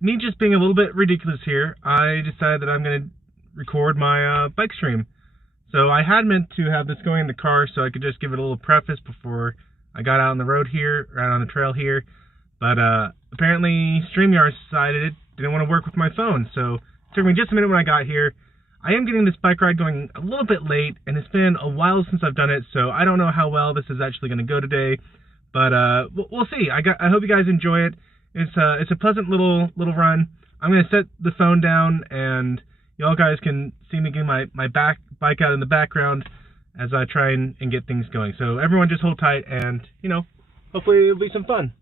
me just being a little bit ridiculous here, I decided that I'm going to record my bike stream. So I had meant to have this going in the car so I could just give it a little preface before I got out on the road here, or out on the trail here. But apparently StreamYard decided it didn't want to work with my phone, so it took me just a minute when I got here. I am getting this bike ride going a little bit late, and it's been a while since I've done it, so I don't know how well this is actually going to go today. But we'll see. I hope you guys enjoy it. It's a pleasant little run. I'm going to set the phone down, and y'all guys can see me getting my bike out in the background as I try and get things going. So everyone just hold tight, and, you know, hopefully it'll be some fun.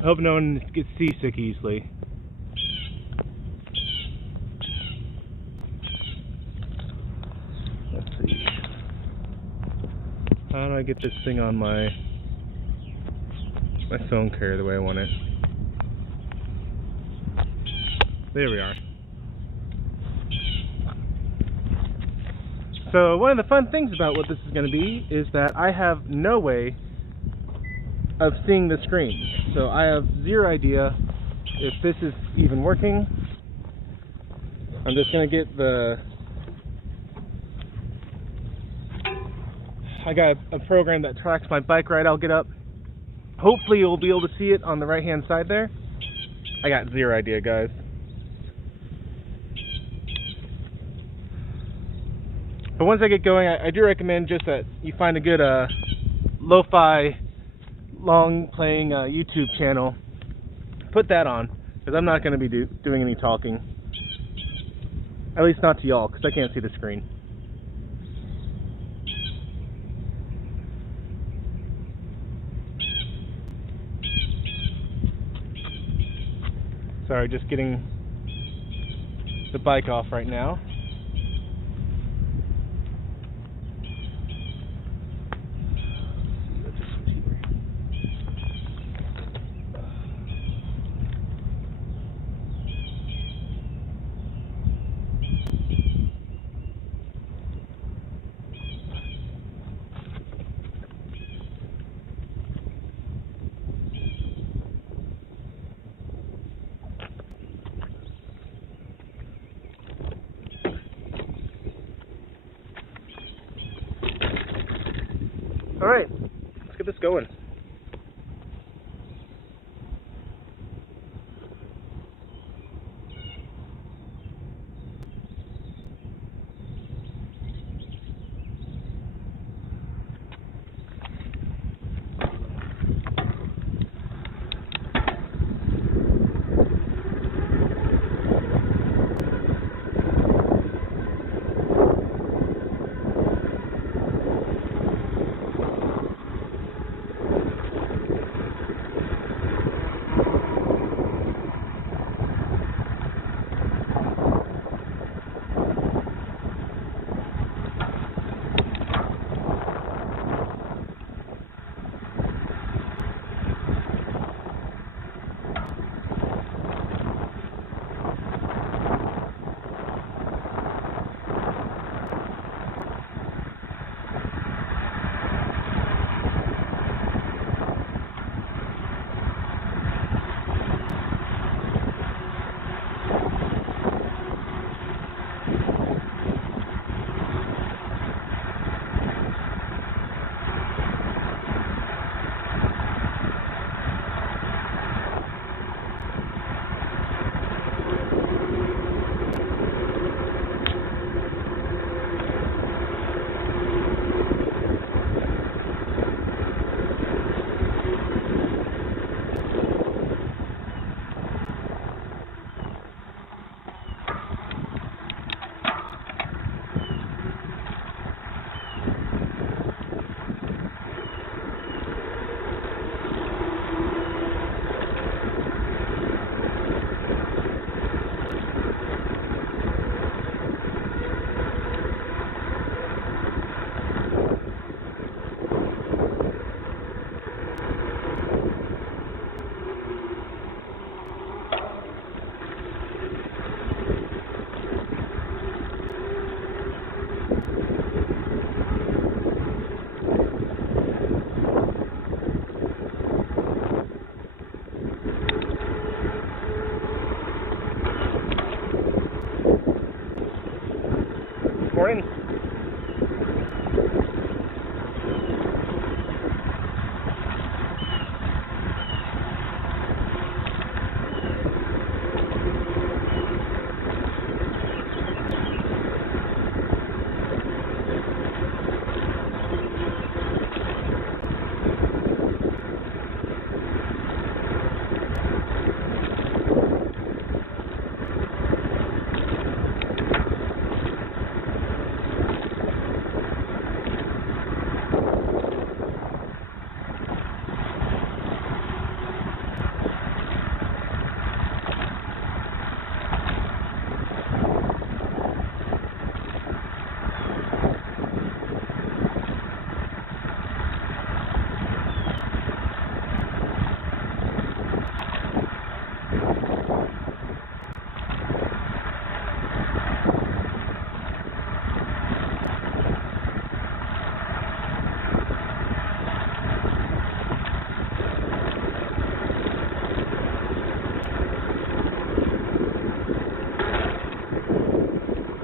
I hope no one gets seasick easily. Let's see. How do I get this thing on my phone carrier the way I want it? There we are. So one of the fun things about what this is going to be is that I have no way of seeing the screen. So I have zero idea if this is even working. I'm just going to get I got a program that tracks my bike ride. I'll get up. Hopefully you'll be able to see it on the right hand side there. I got zero idea, guys. But once I get going, I do recommend just that you find a good LoFi long playing YouTube channel. Put that on, because I'm not going to be doing any talking. At least not to y'all, because I can't see the screen. Sorry, just getting the bike off right now. Alright, let's get this going. Morning.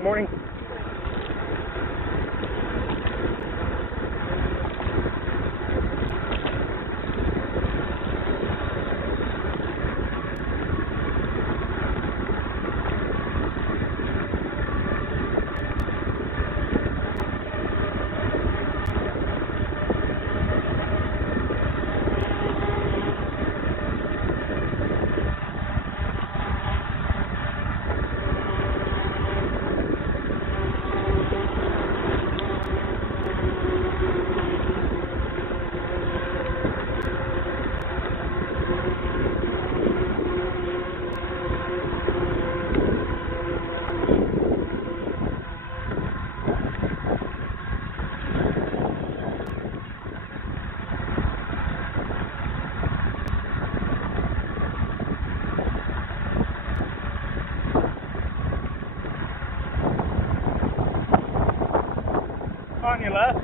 Morning. On your left.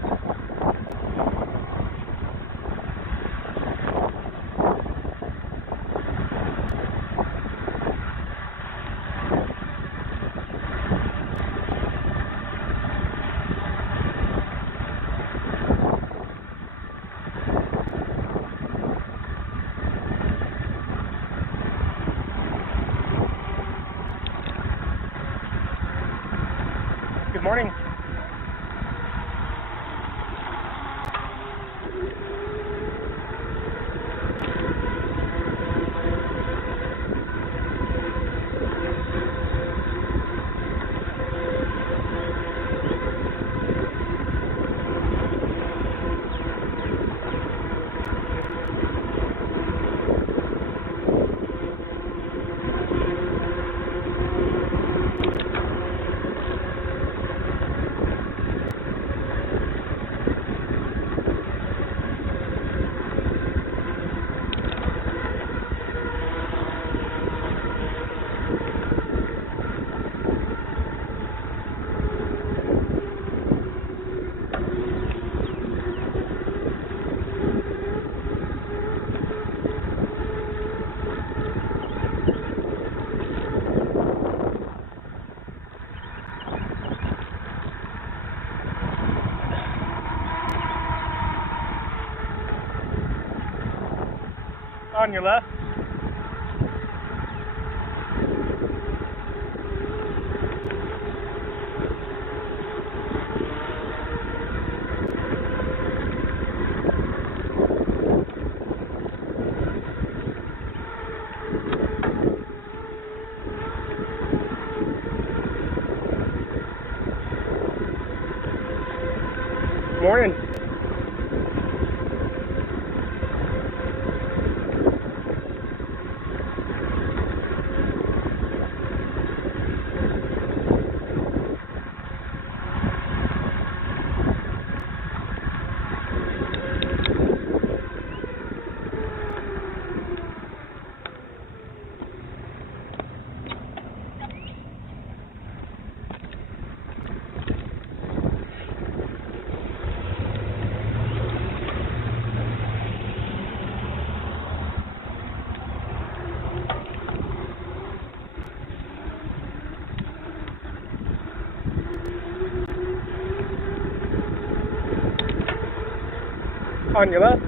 Good morning. On your left. Morning. On your left.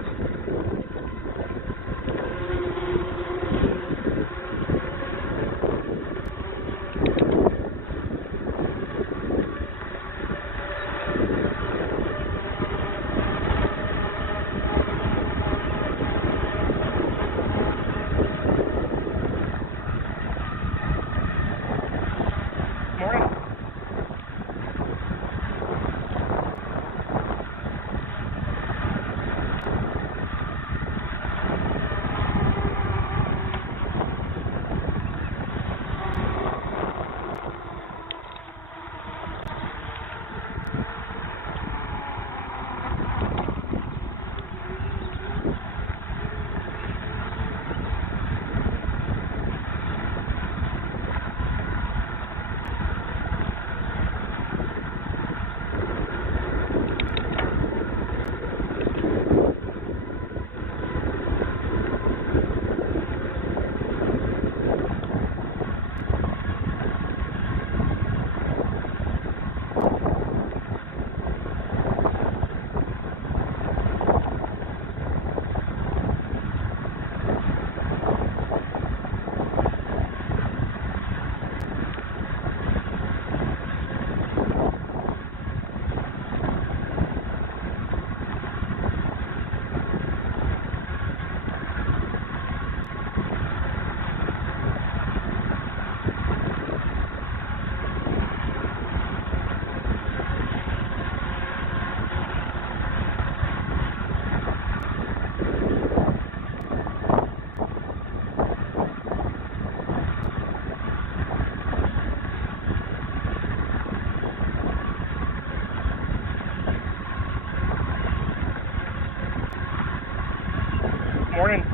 Morning.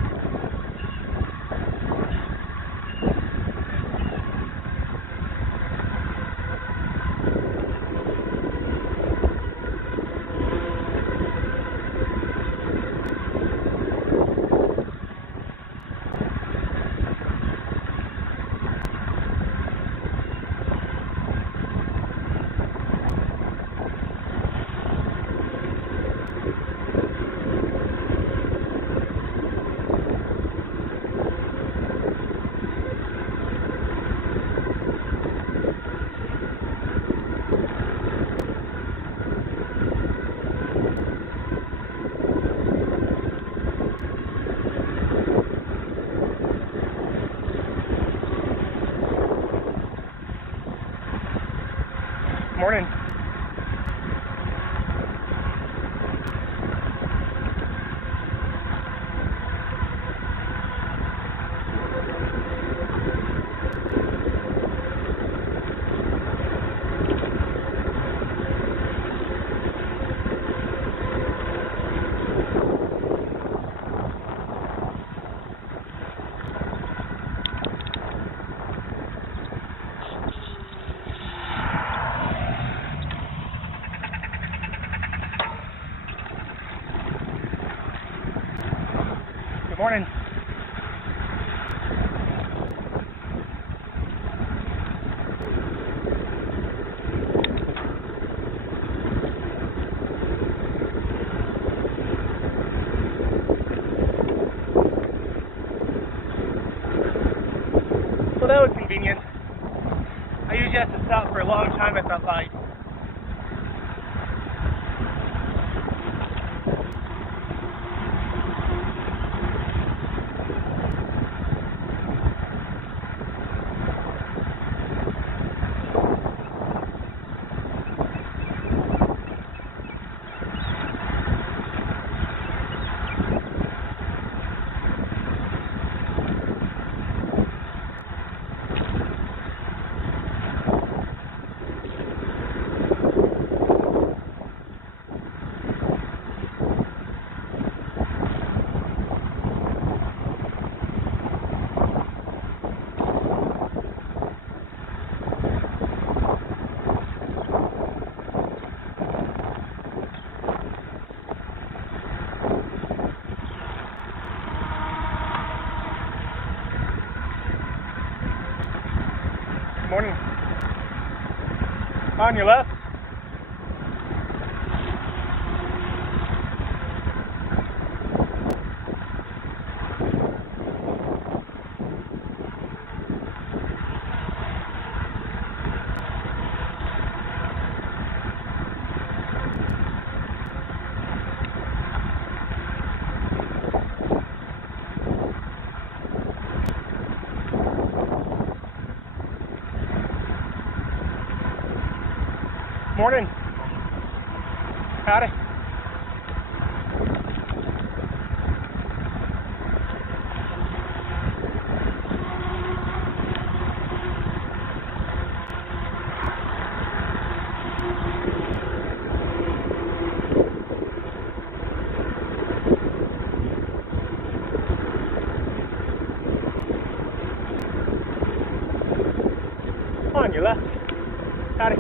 Morning. Good morning. Well, that was convenient. I usually have to stop for a long time at that light. Morning. On your left. Morning. Howdy. On your left. Howdy.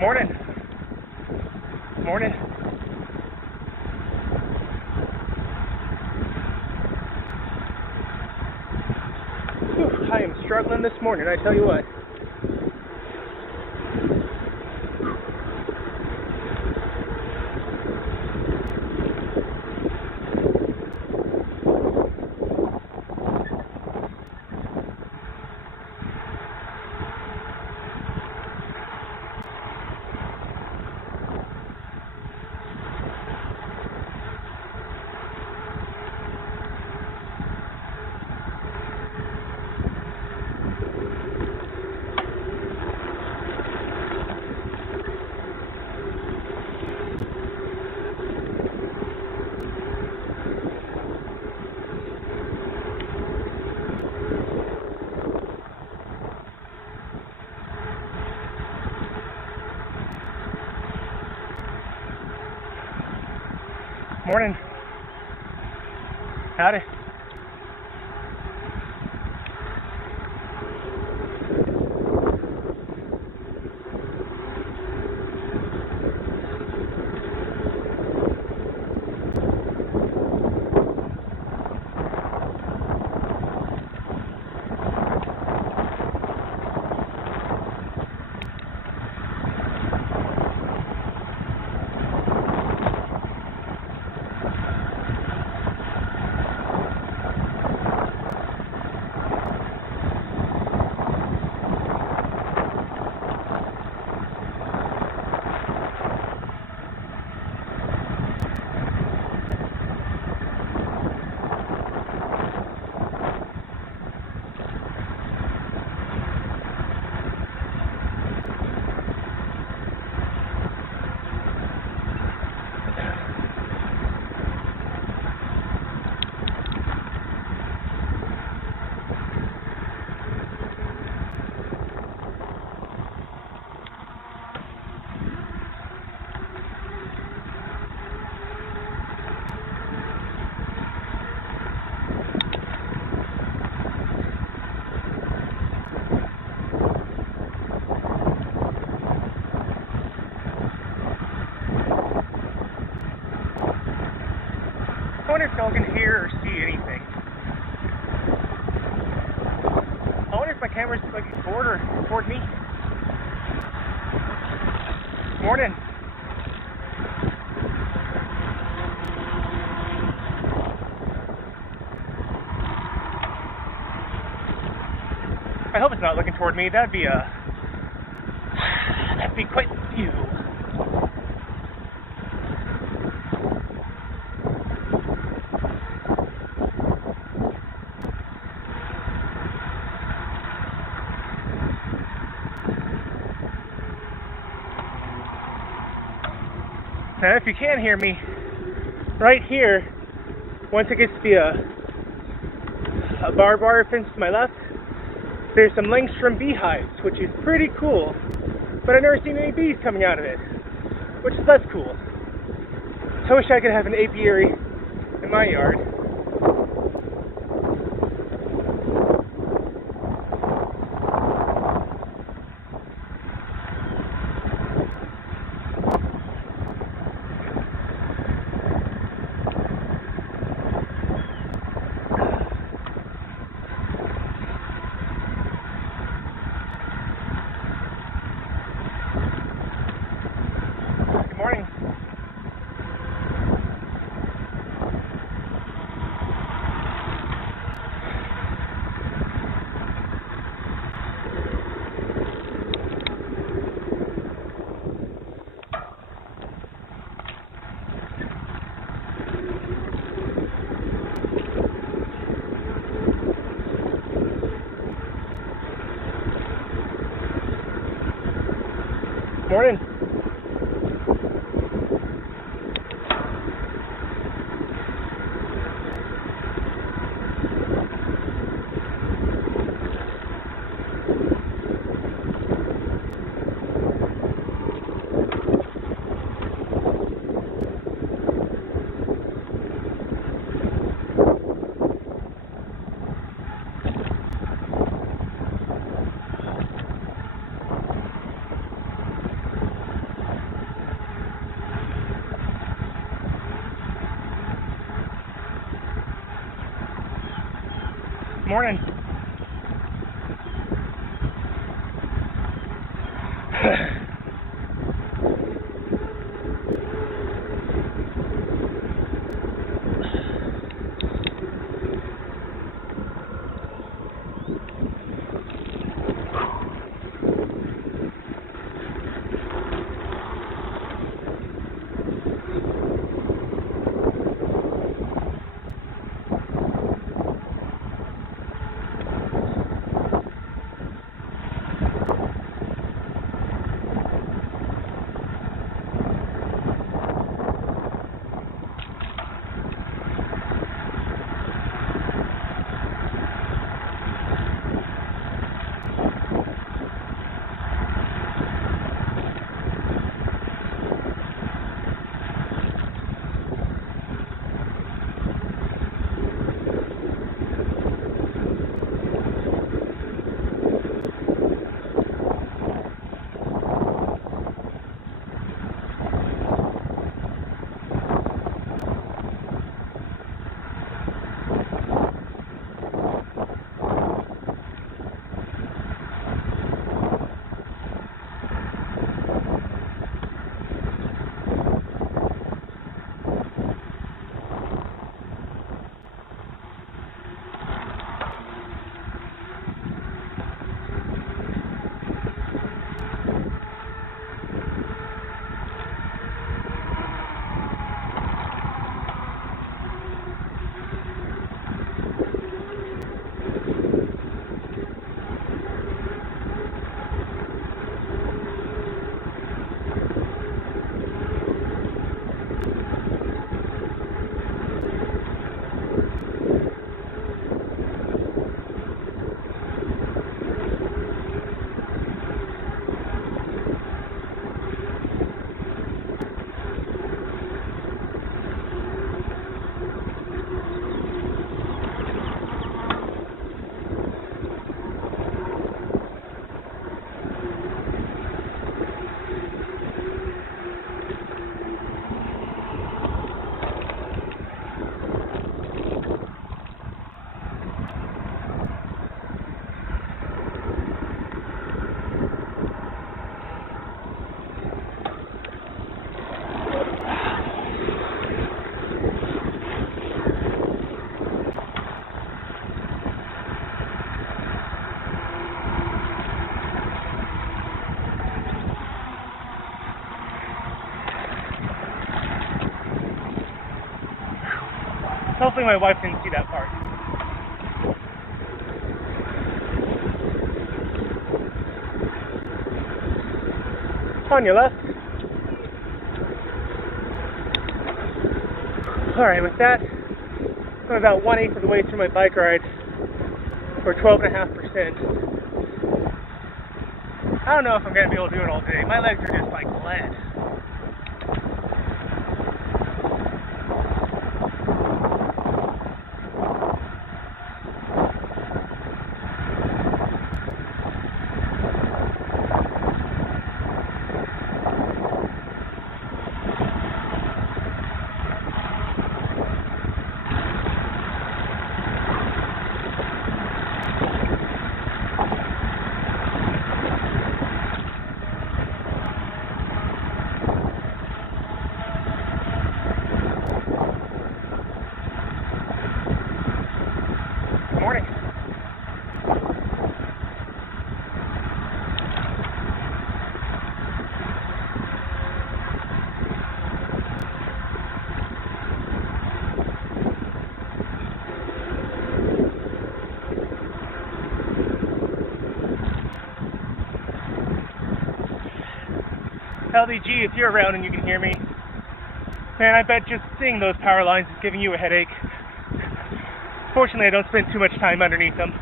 Morning. Morning. Whew, I am struggling this morning, I tell you what. Morning. Howdy. I wonder if y'all can hear or see anything. I wonder if my camera's like toward me. Morning. I hope it's not looking toward me. That'd be quite the view. Now, if you can hear me, right here, once it gets to be a barbed wire fence to my left, there's some Langstrom beehives, which is pretty cool, but I've never seen any bees coming out of it, which is less cool. So I wish I could have an apiary in my yard. Morning. Morning. Hopefully my wife didn't see that part. On your left. Alright, with that, I'm about 1/8 of the way through my bike ride, or 12.5%. I don't know if I'm going to be able to do it all day. My legs are just like lead. Morning. LDG, if you're around and you can hear me, man, I bet just seeing those power lines is giving you a headache. Fortunately, I don't spend too much time underneath them.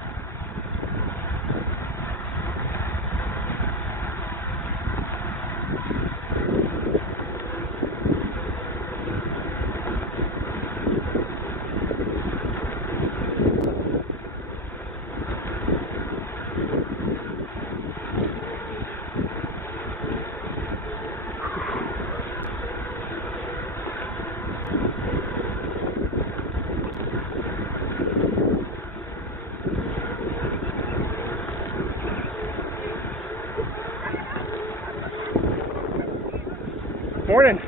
Morning.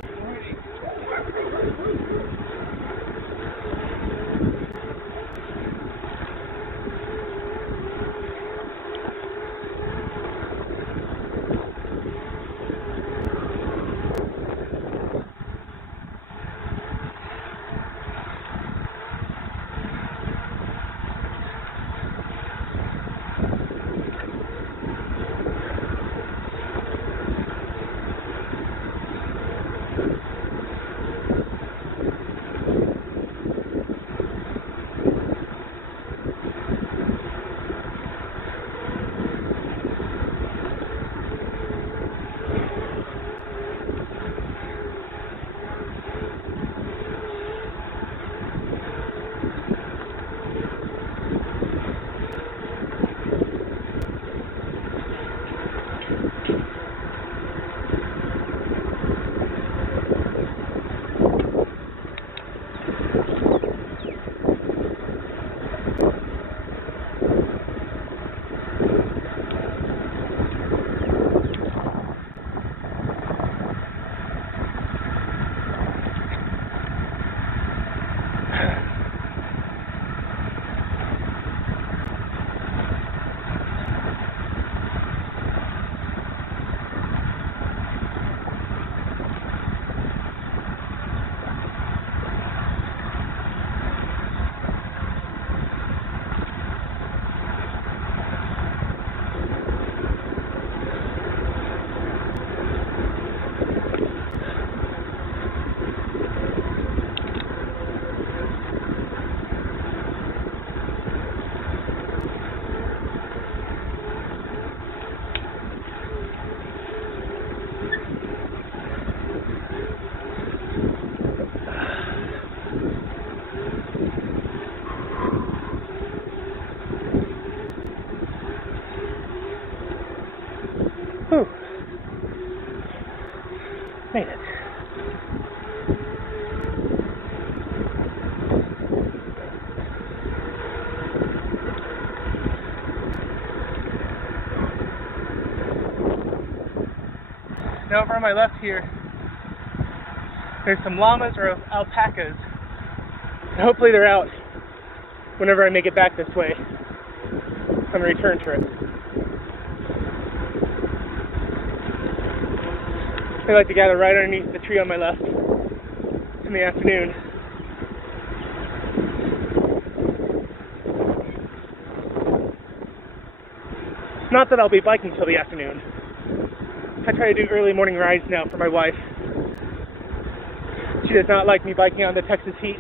Whew. Made it. Now over on my left here, there's some llamas or alpacas. And hopefully they're out whenever I make it back this way on a return trip. They like to gather right underneath the tree on my left in the afternoon. Not that I'll be biking till the afternoon. I try to do early morning rides now for my wife. She does not like me biking on the Texas heat,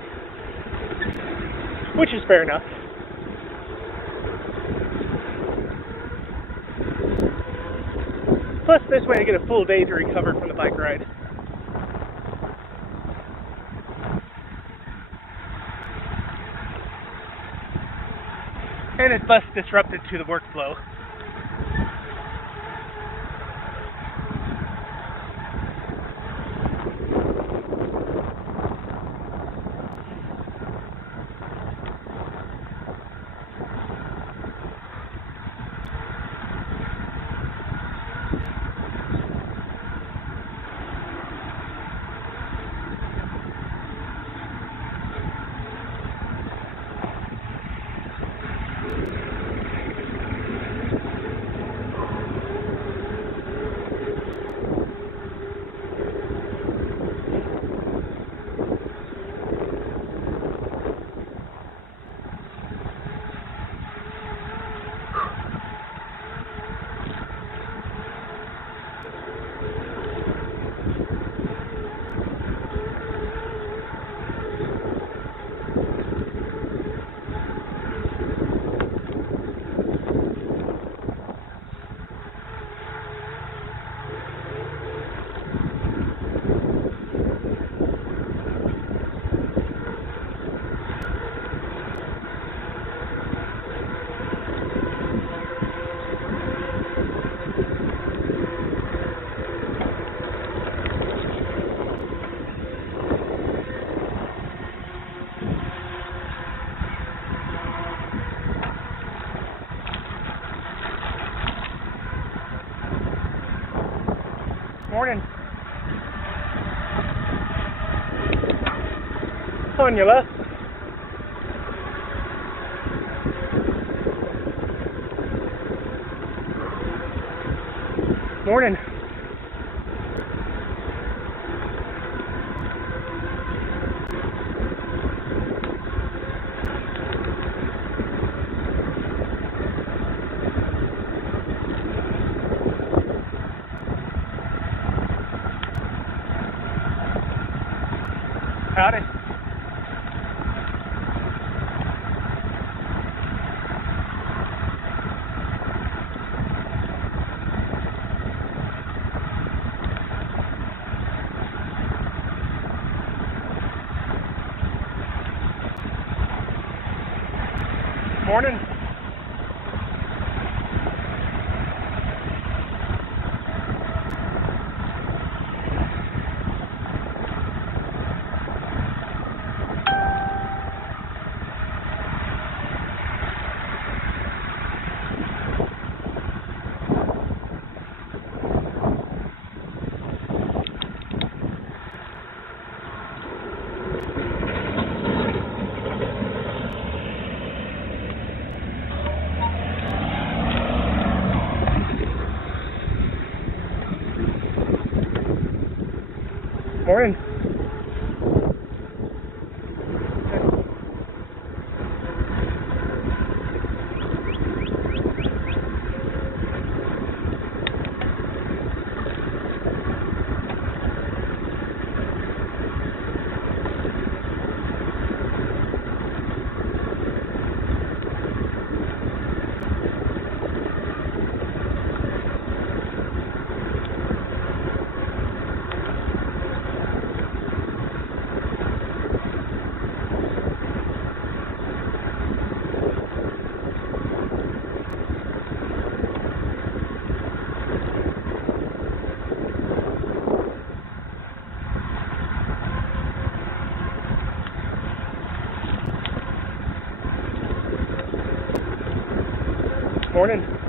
which is fair enough. Plus, this way I get a full day to recover from the bike ride. And it's less disruptive to the workflow. Morning. On your left. Morning. Howdy. Morning. Morning. Morning.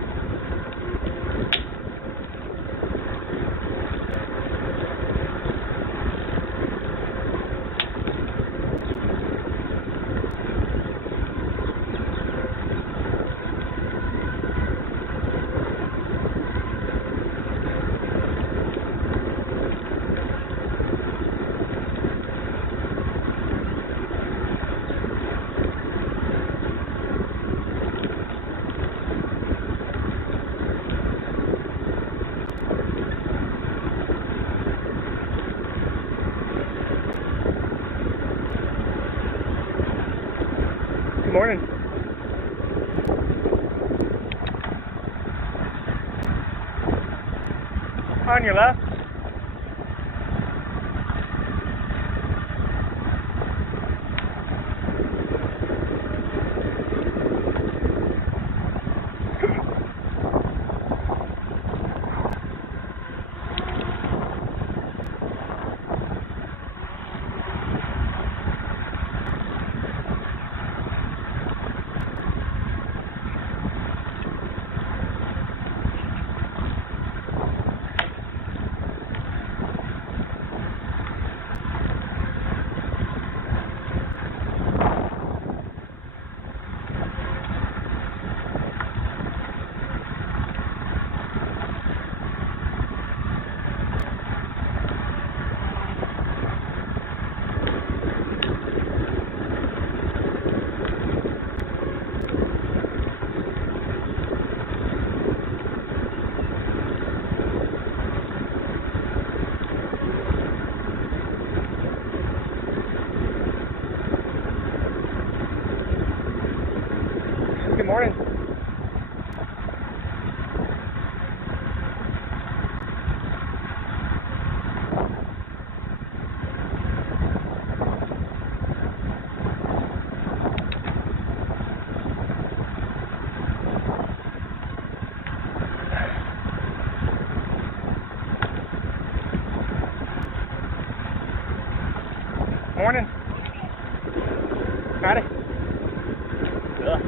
Good morning. On your left. Good morning. Morning. Howdy. Ugh.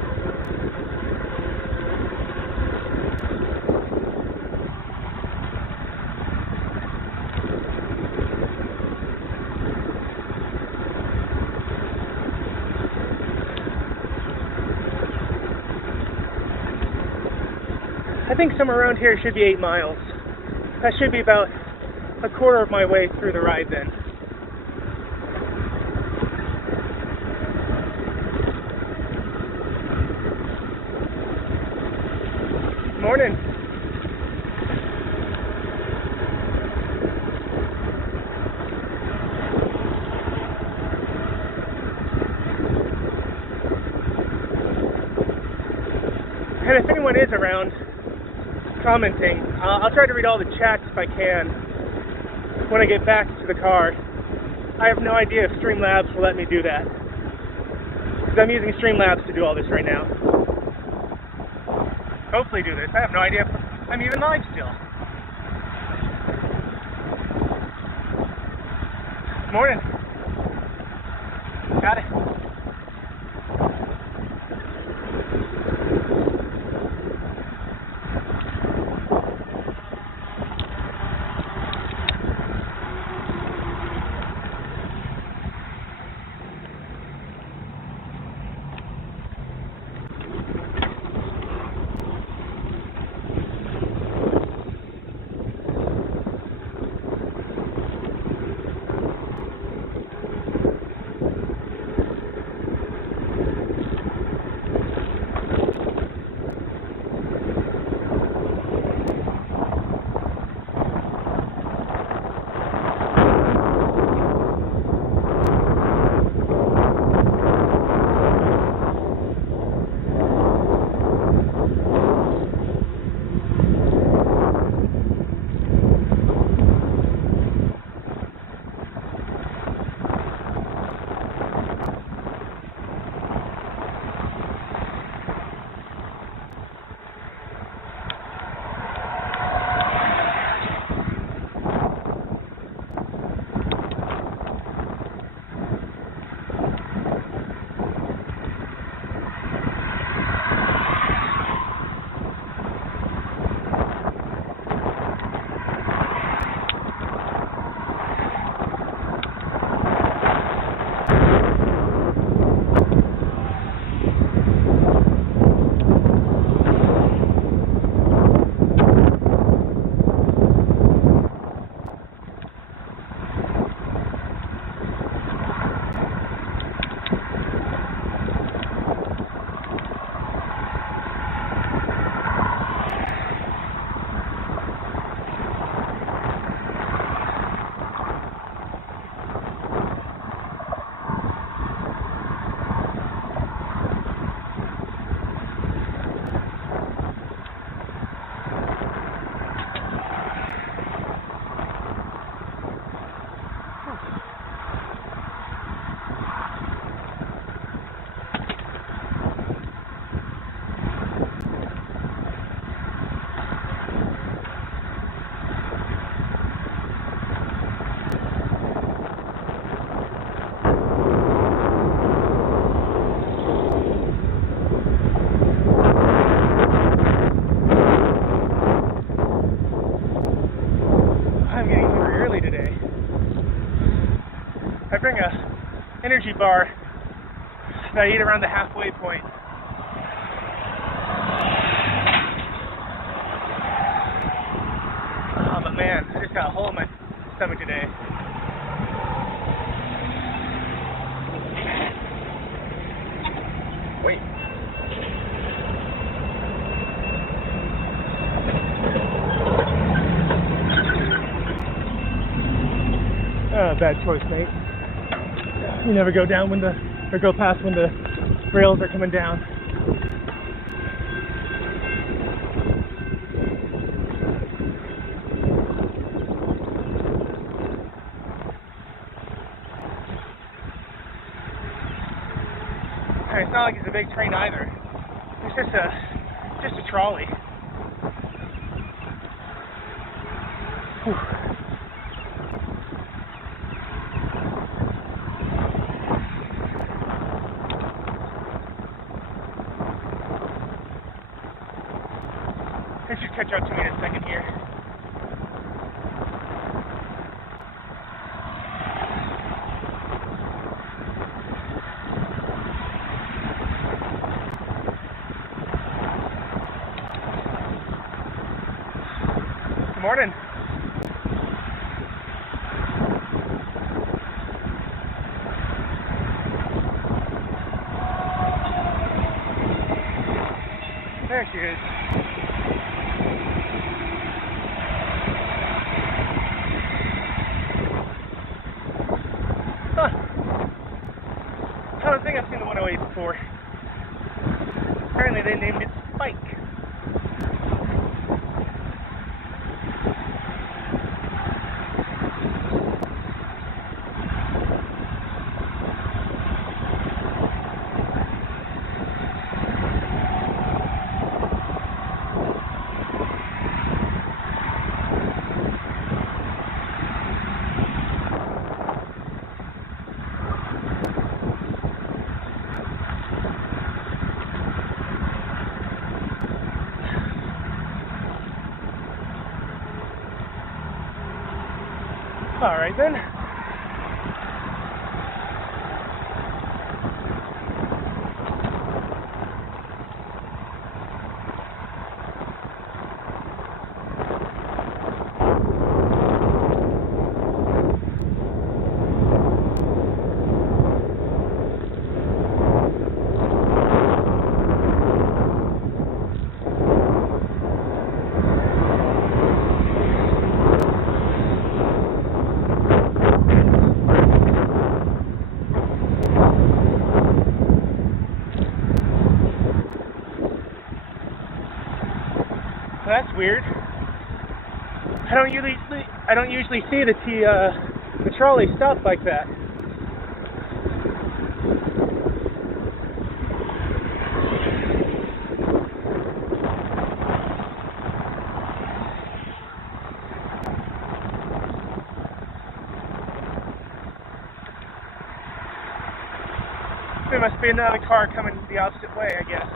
I think somewhere around here should be 8 miles. That should be about a quarter of my way through the ride then. Morning. And if anyone is around commenting, I'll try to read all the chats if I can when I get back to the car. I have no idea if Streamlabs will let me do that, because I'm using Streamlabs to do all this right now. Hopefully do this. I have no idea if I'm even live still. Morning. Got it. energy bar that I eat around the halfway point. Oh, but man, I just got a hole in my stomach today. Wait. Bad choice, mate. You never go down when go past when the rails are coming down. And it's not like it's a big train either. It's just a trolley. Whew. It should catch up to me in a second here. Good morning. There she is. Huh. I don't think I've seen the 108 before. Apparently they named it Spike. All right then. That's weird. I don't usually see the trolley stop like that. There must be another car coming the opposite way, I guess.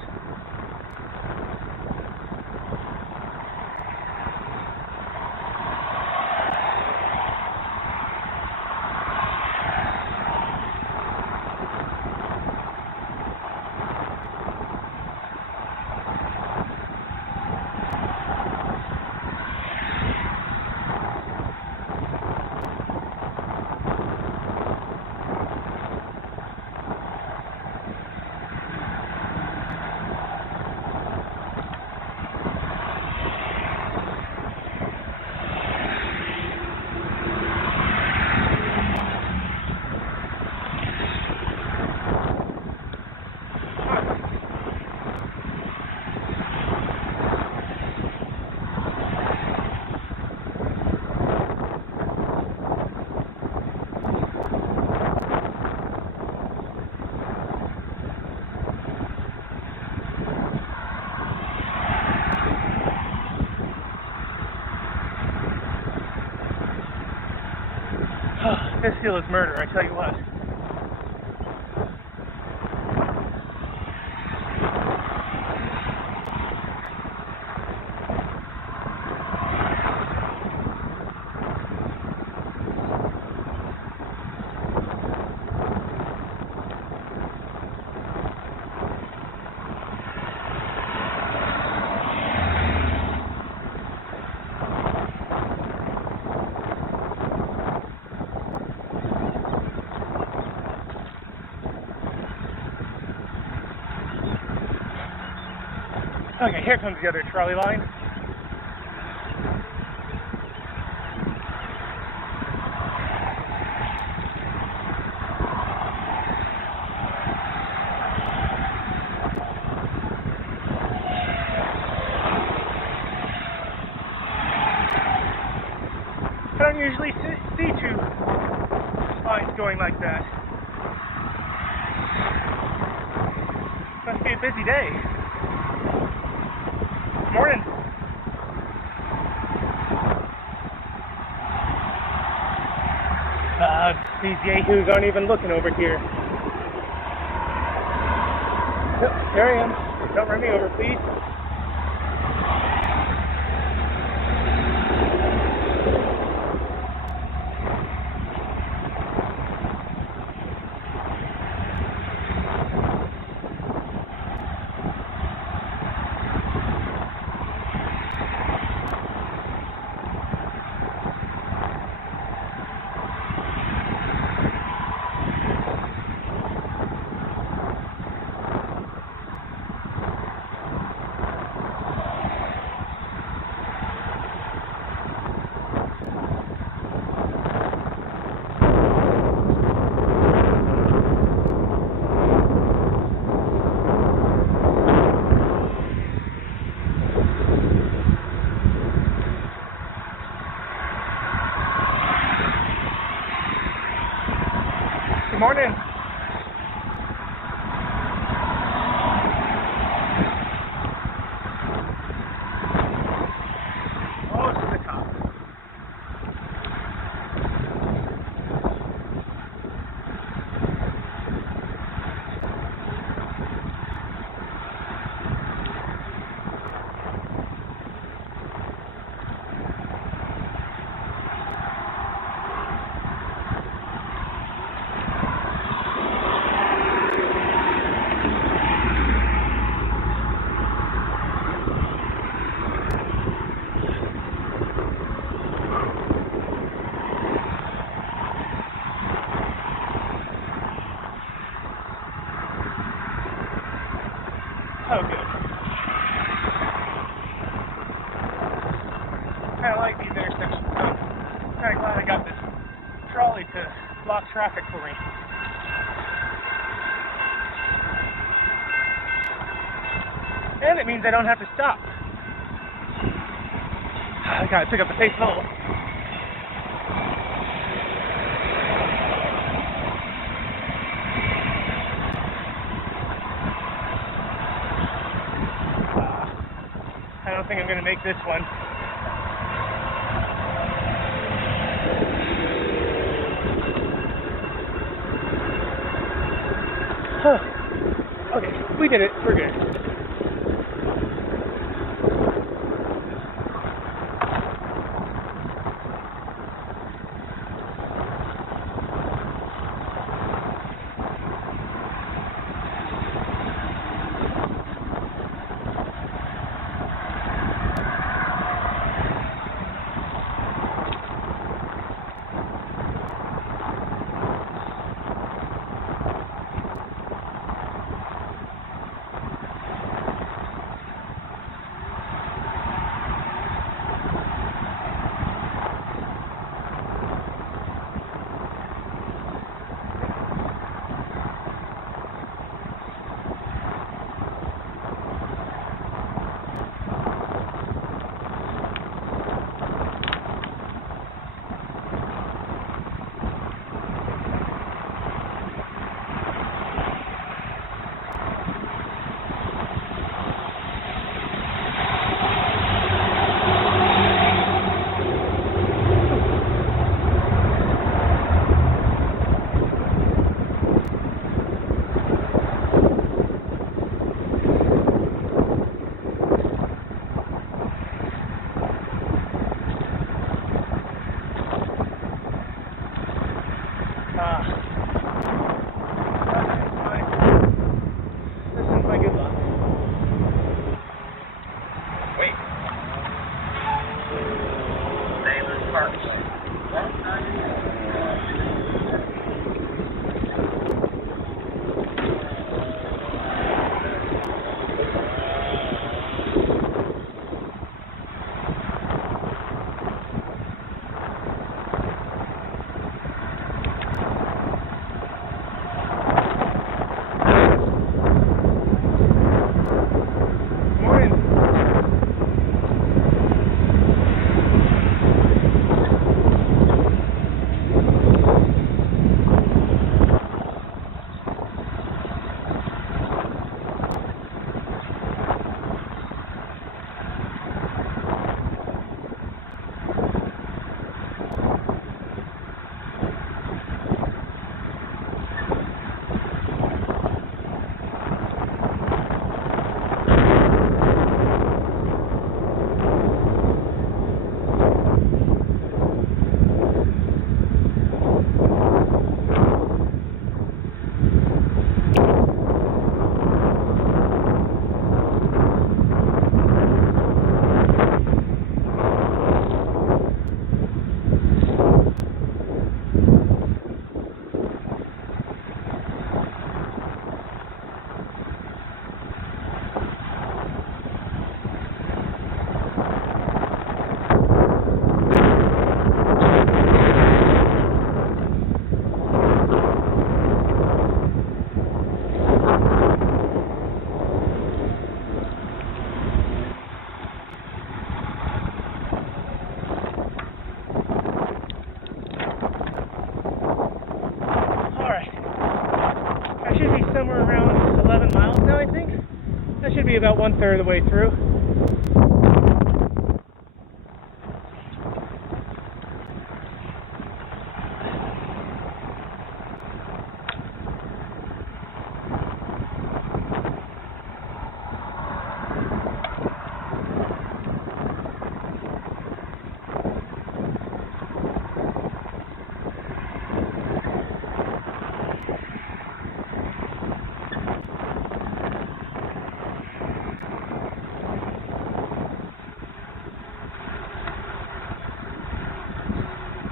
This hill is murder, I tell you what. Okay, here comes the other trolley line. I don't usually see two lines going like that. Must be a busy day. Morning. These yahoos aren't even looking over here. Yep, here I am. Don't run me over, please. Good morning. Oh, to the top. Oh, good. Kind of like these intersections. I'm kind of glad I got this trolley to block traffic for me. And it means I don't have to stop. I gotta pick up the pace a little. I don't think I'm going to make this one. Okay, we did it. We're good. about 1/3 of the way through.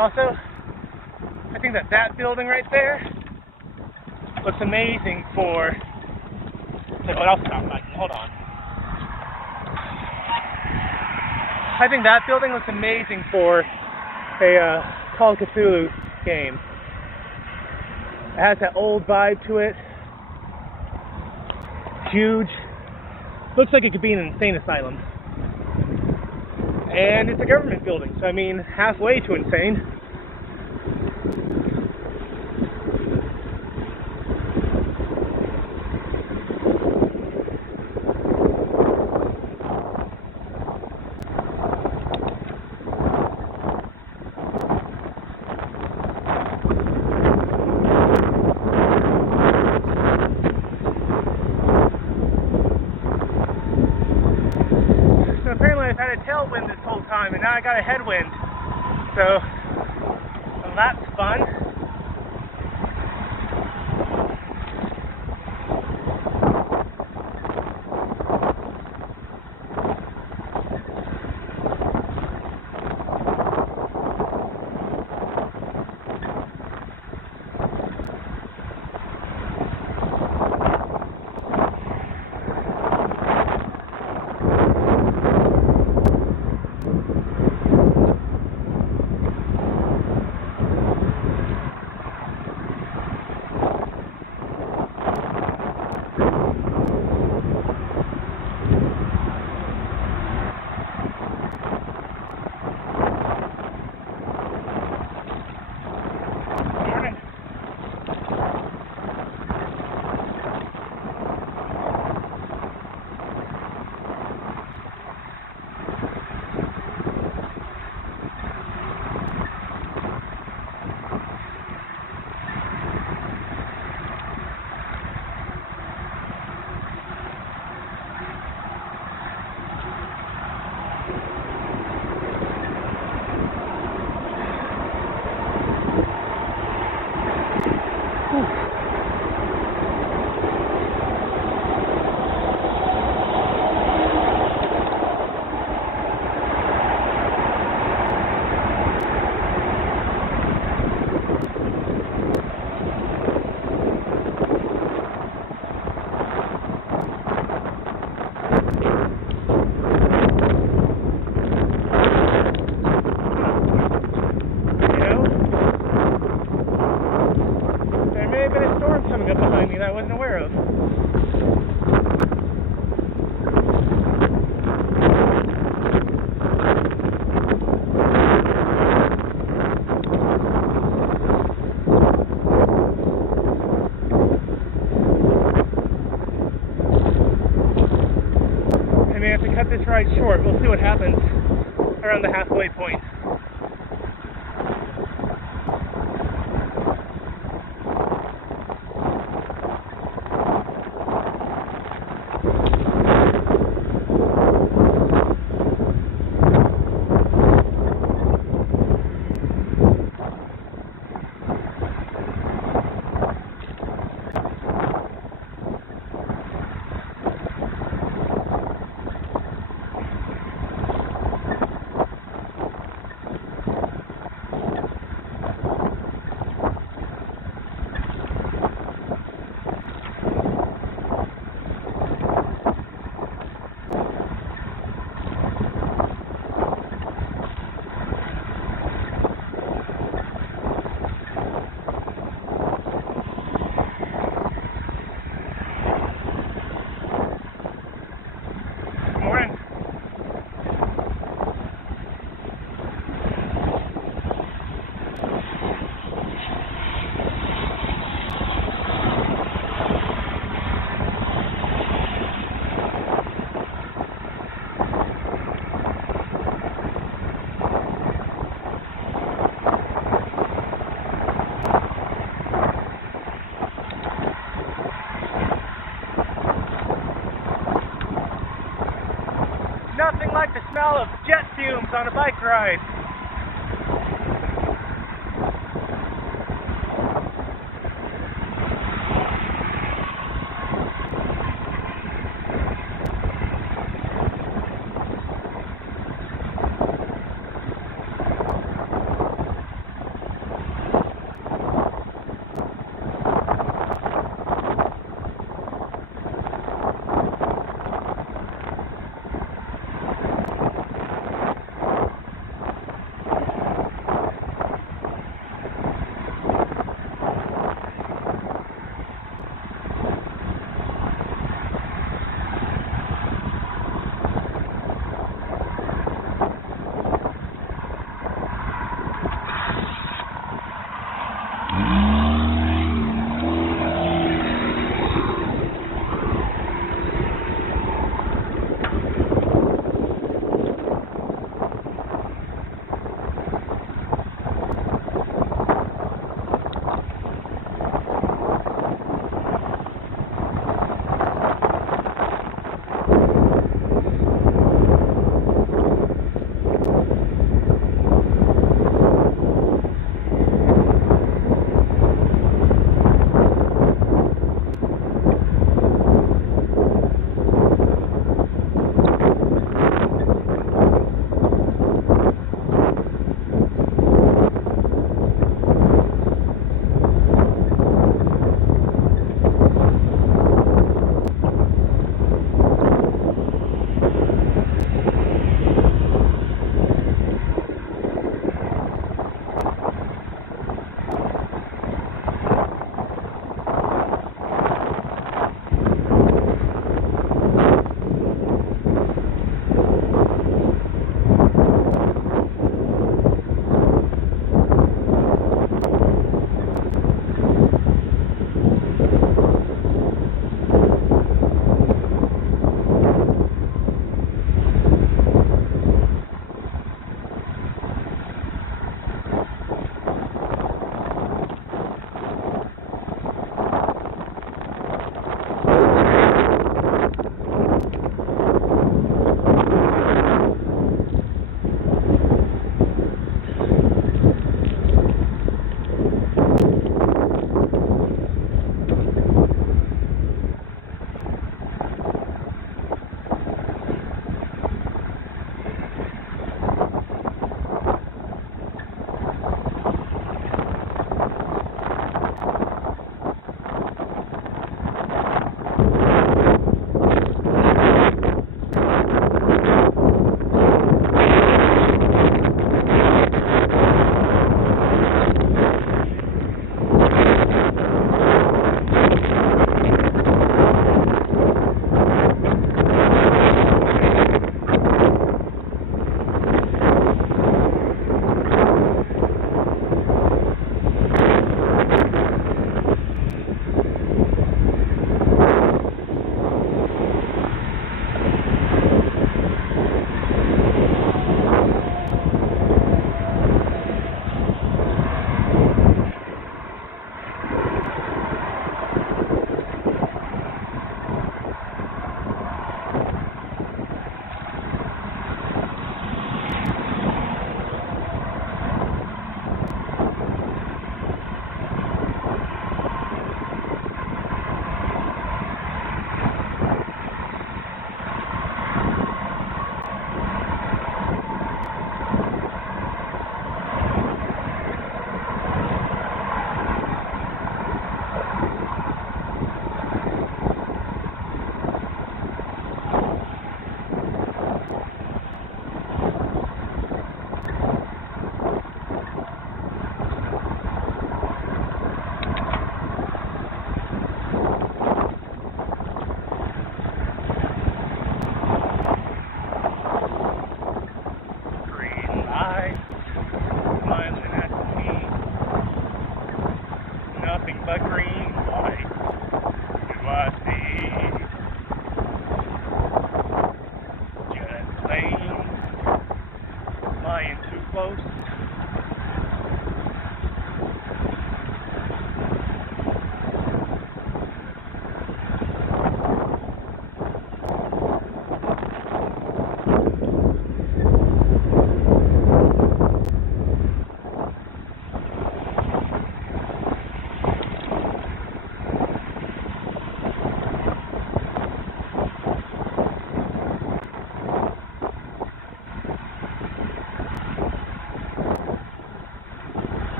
Also, I think that building right there looks amazing for. What else about Mikey? Hold on. I think that building looks amazing for a Call of Cthulhu game. It has that old vibe to it. Huge. Looks like it could be an insane asylum. And it's a government building, so I mean, halfway to insane. So apparently I've had a tailwind this whole time, and now I got a headwind. So, well, that's fun. Coming up behind me that I wasn't aware of. I may have to cut this ride short. We'll see what happens around the halfway point.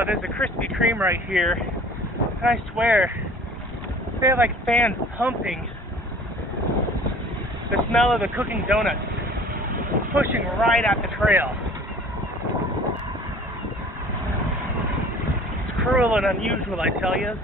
Oh, there's a Krispy Kreme right here, and I swear, they have like fans pumping the smell of the cooking donuts, pushing right at the trail. It's cruel and unusual, I tell you.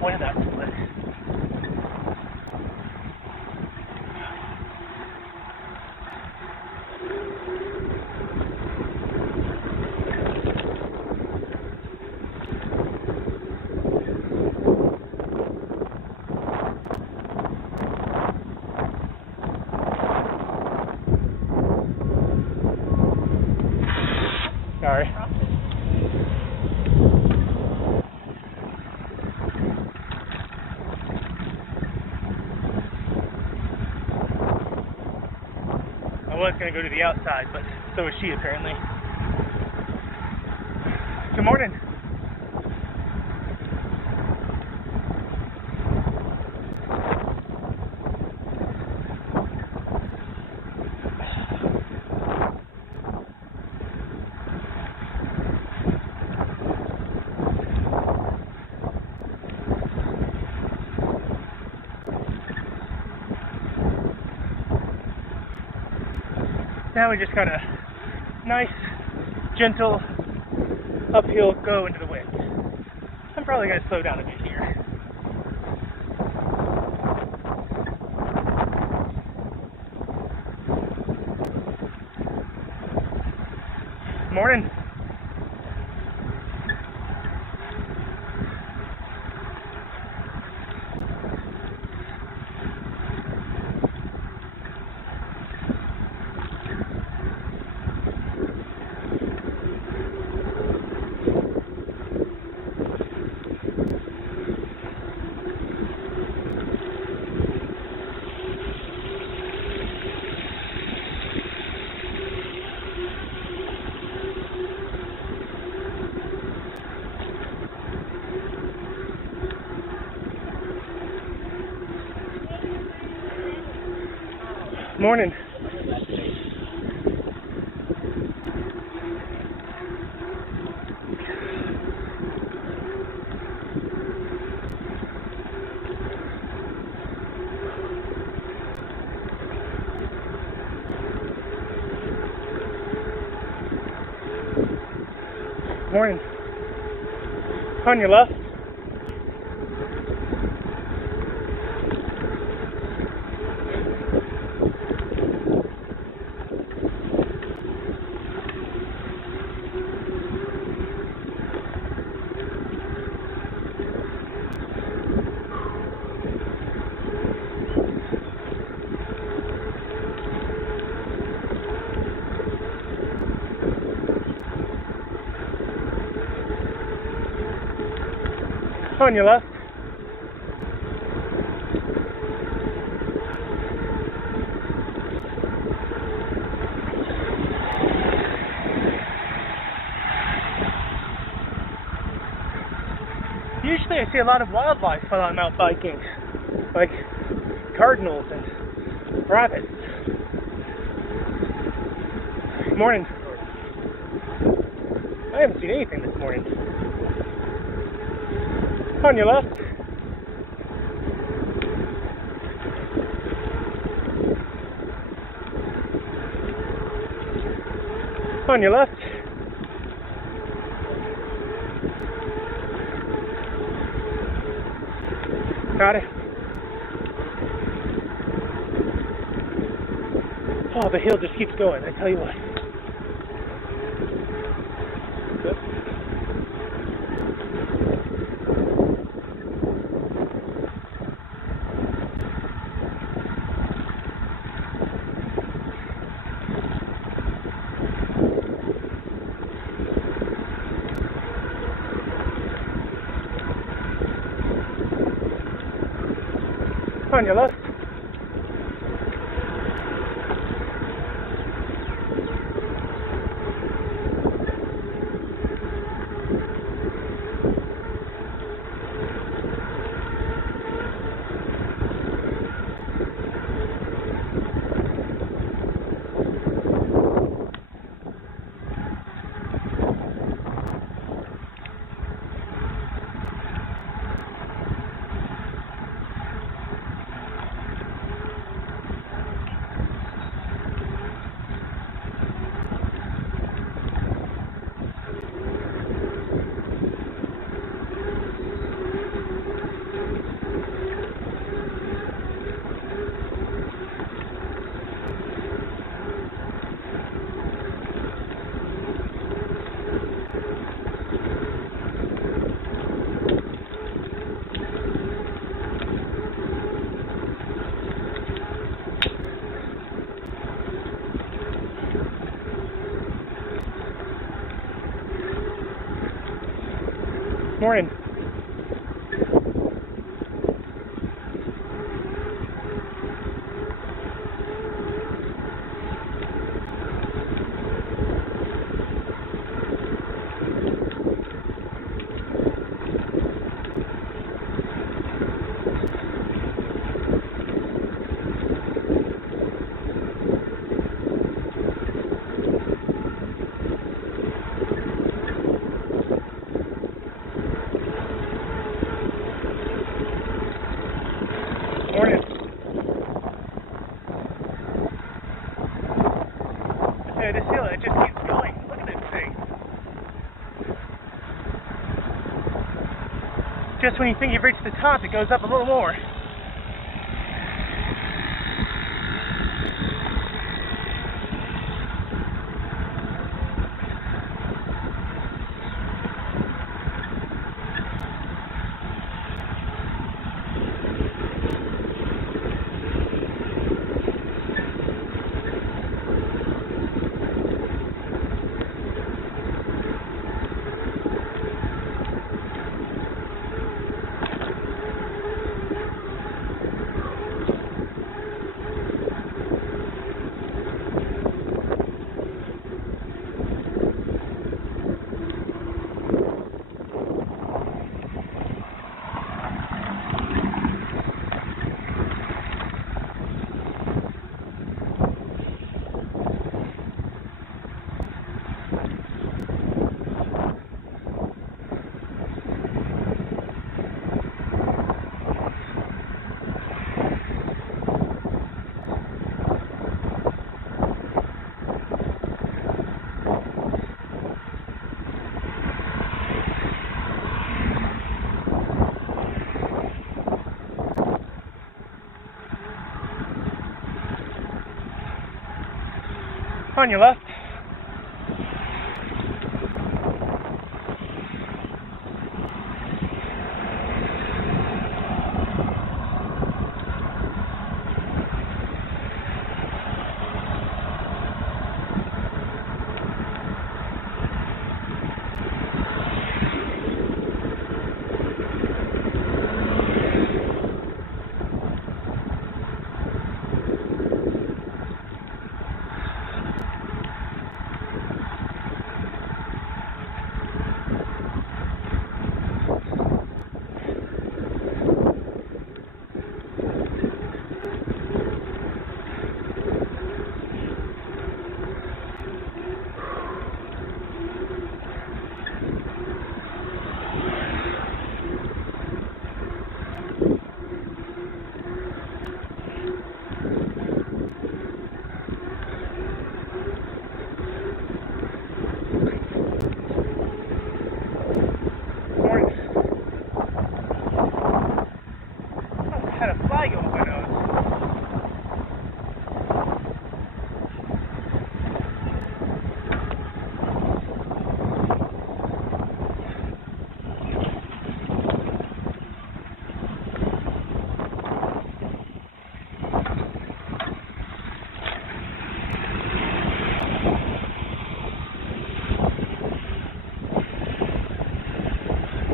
Point of that split. Sorry. I was going to go to the outside, but so is she apparently. Good morning. Now we just got a nice, gentle, uphill go into the wind. I'm probably going to slow down a bit here. Morning. Morning. Morning. On your left. On your left. Usually I see a lot of wildlife while I'm out biking, like cardinals and rabbits. Morning. I haven't seen anything this morning. On your left. On your left. Got it. Oh, the hill just keeps going, I tell you what. Yep. On your left. Morning. Morning. Yeah, this hill, it just keeps going. Look at this thing. Just when you think you've reached the top, it goes up a little more. On your left.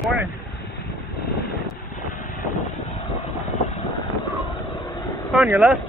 Morning. On your left.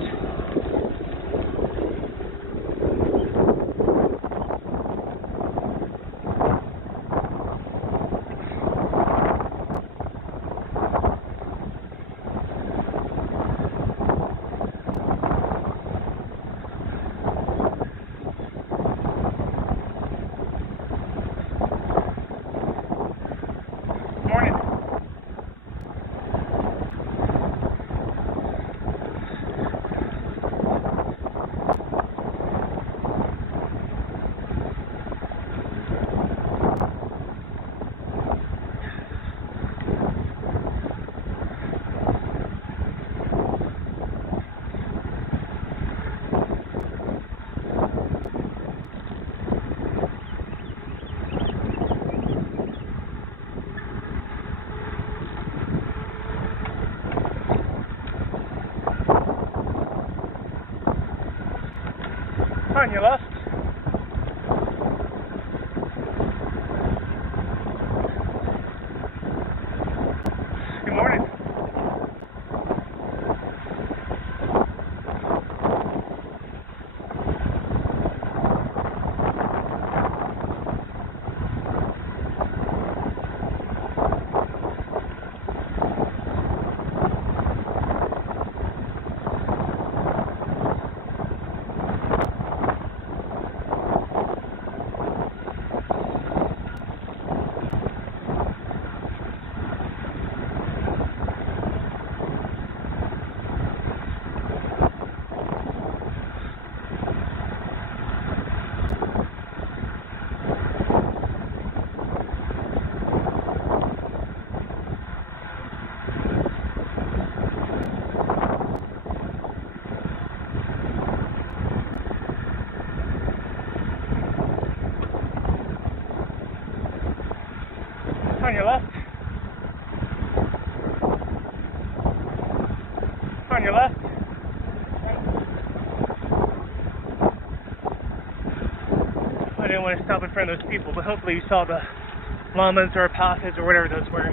On your left. Good morning. On your left. On your left. I didn't want to stop in front of those people, but hopefully you saw the llamas or alpacas or whatever those were.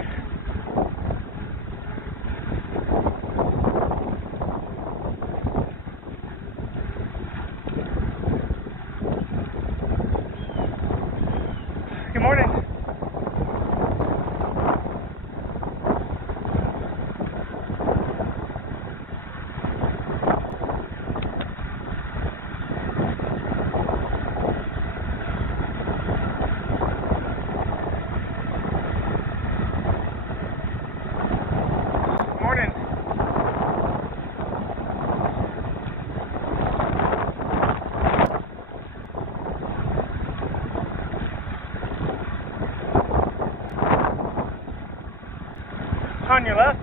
Good morning. On your left.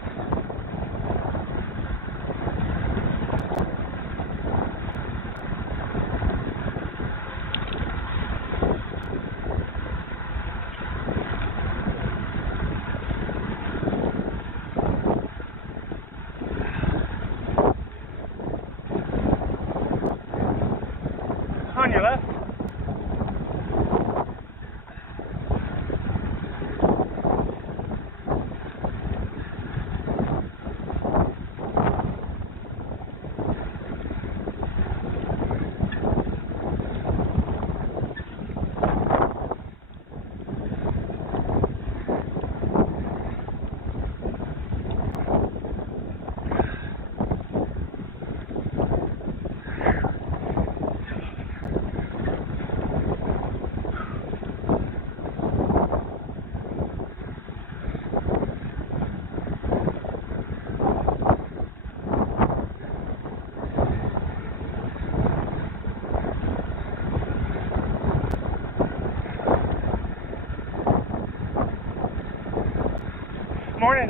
Morning.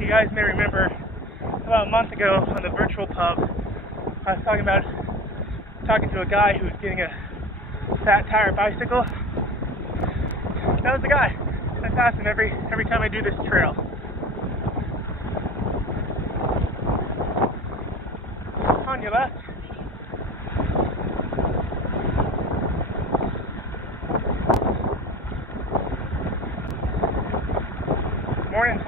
You guys may remember about a month ago on the virtual pub, I was talking to a guy who was getting a fat tire bicycle. That was the guy. I pass him every time I do this trail. On your left. Morning.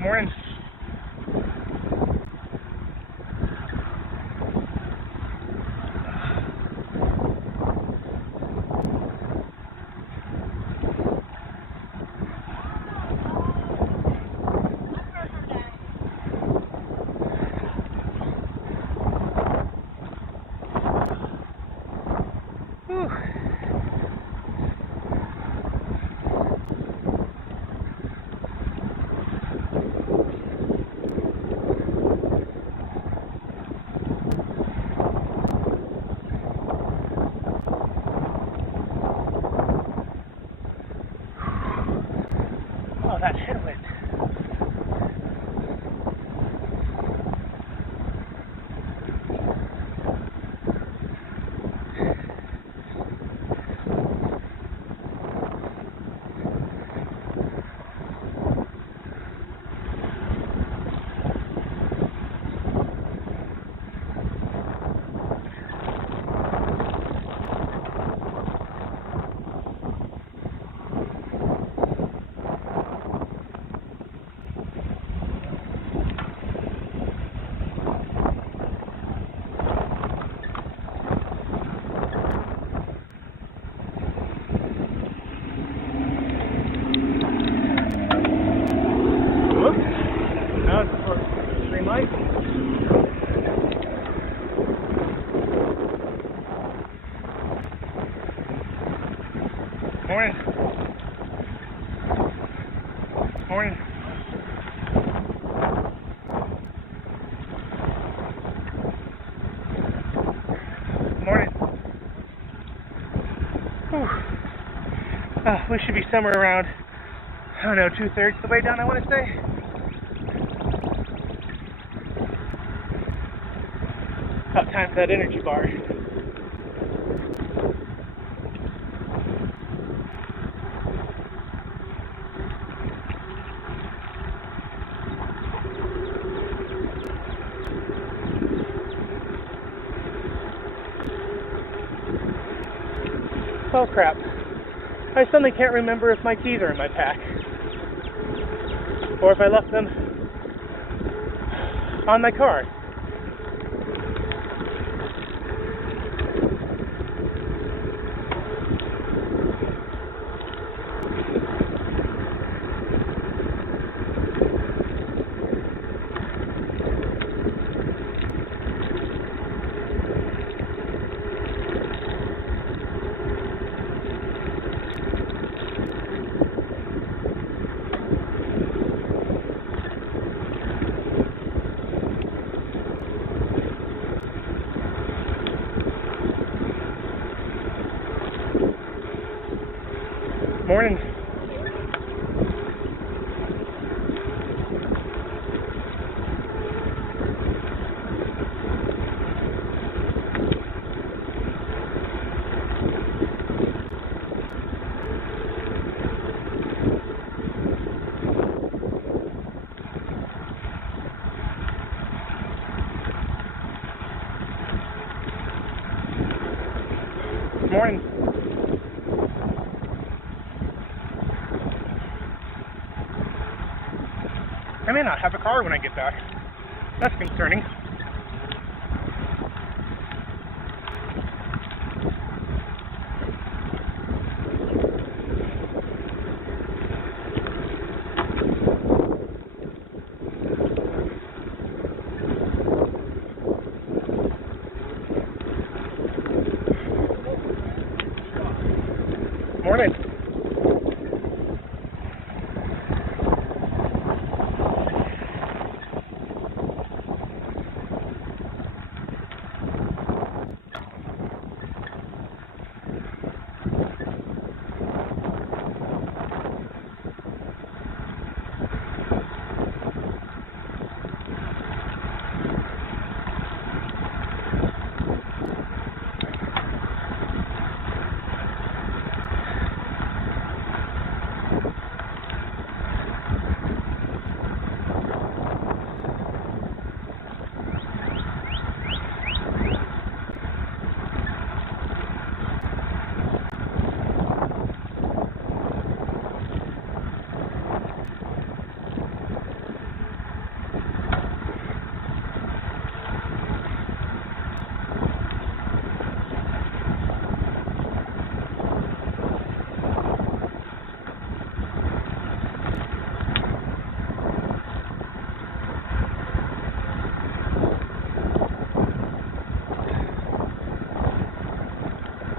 Morning. Whew. Oh, that headwind. Morning. Morning. Morning. We should be somewhere around, I don't know, 2/3 the way down, I want to say. About time for that energy bar. Oh crap. I suddenly can't remember if my keys are in my pack. Or if I left them on my car. Morning. Morning. I may not have a car when I get back. That's concerning. Morning.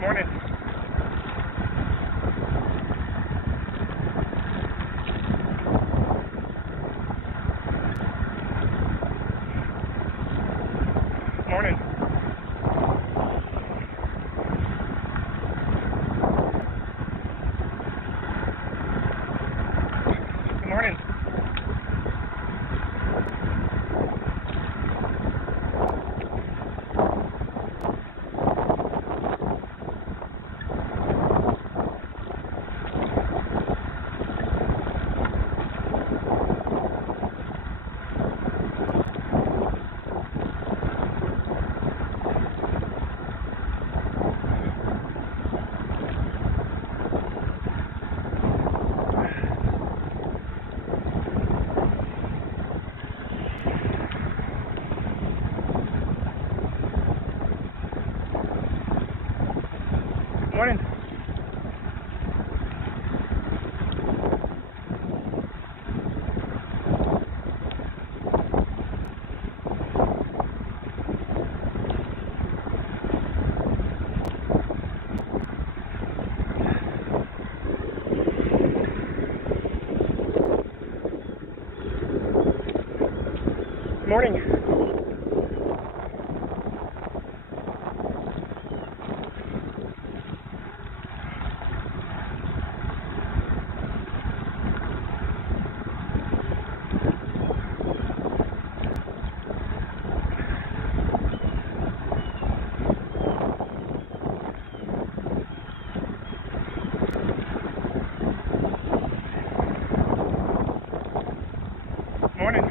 Morning. Morning. Good morning. Morning. Morning. Morning.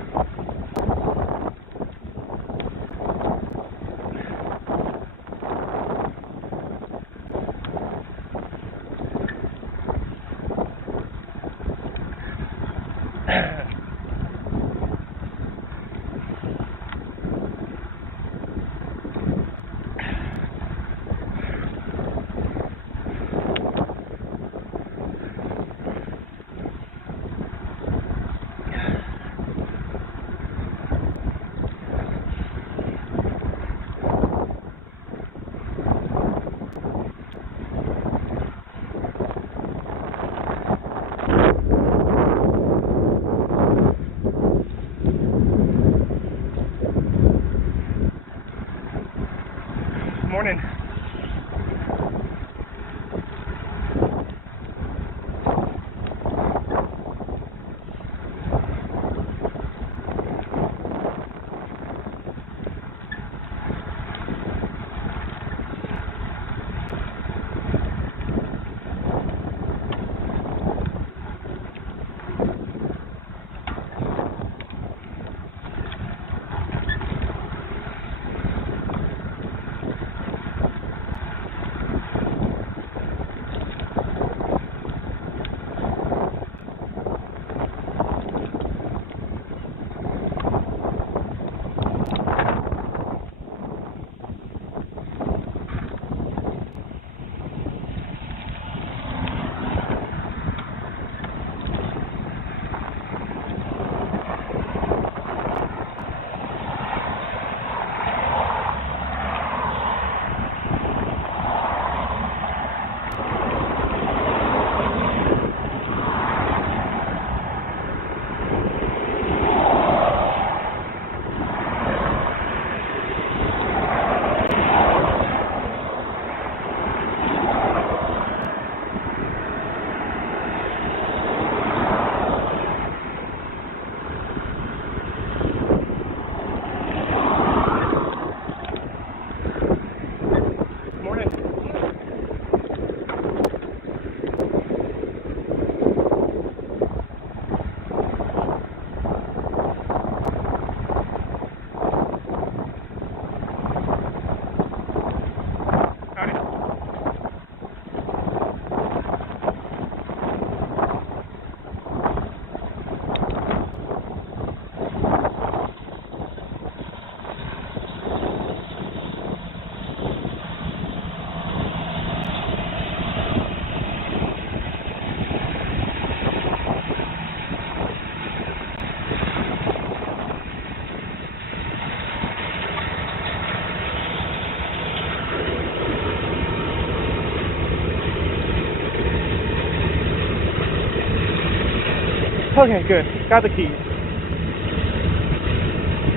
Okay, good. Got the keys.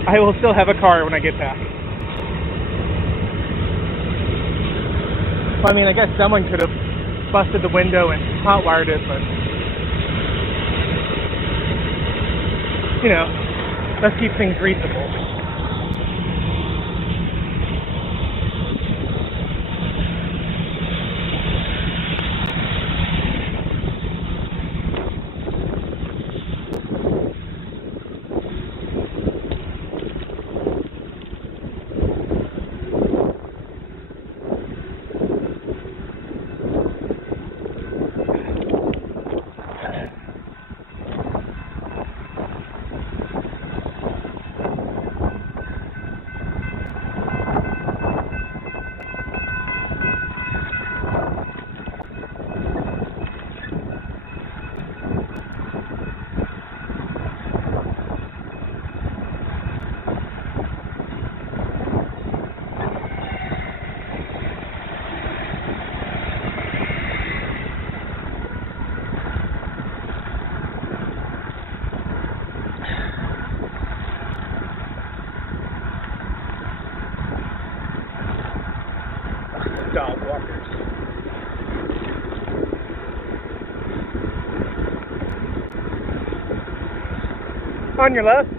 I will still have a car when I get back. Well, I mean, I guess someone could have busted the window and hot-wired it, but, you know, let's keep things reasonable. Dog walkers. On your left.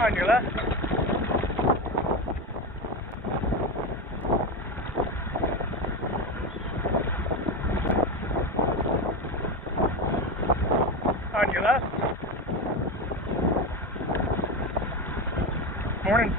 On your left. On your left. Morning.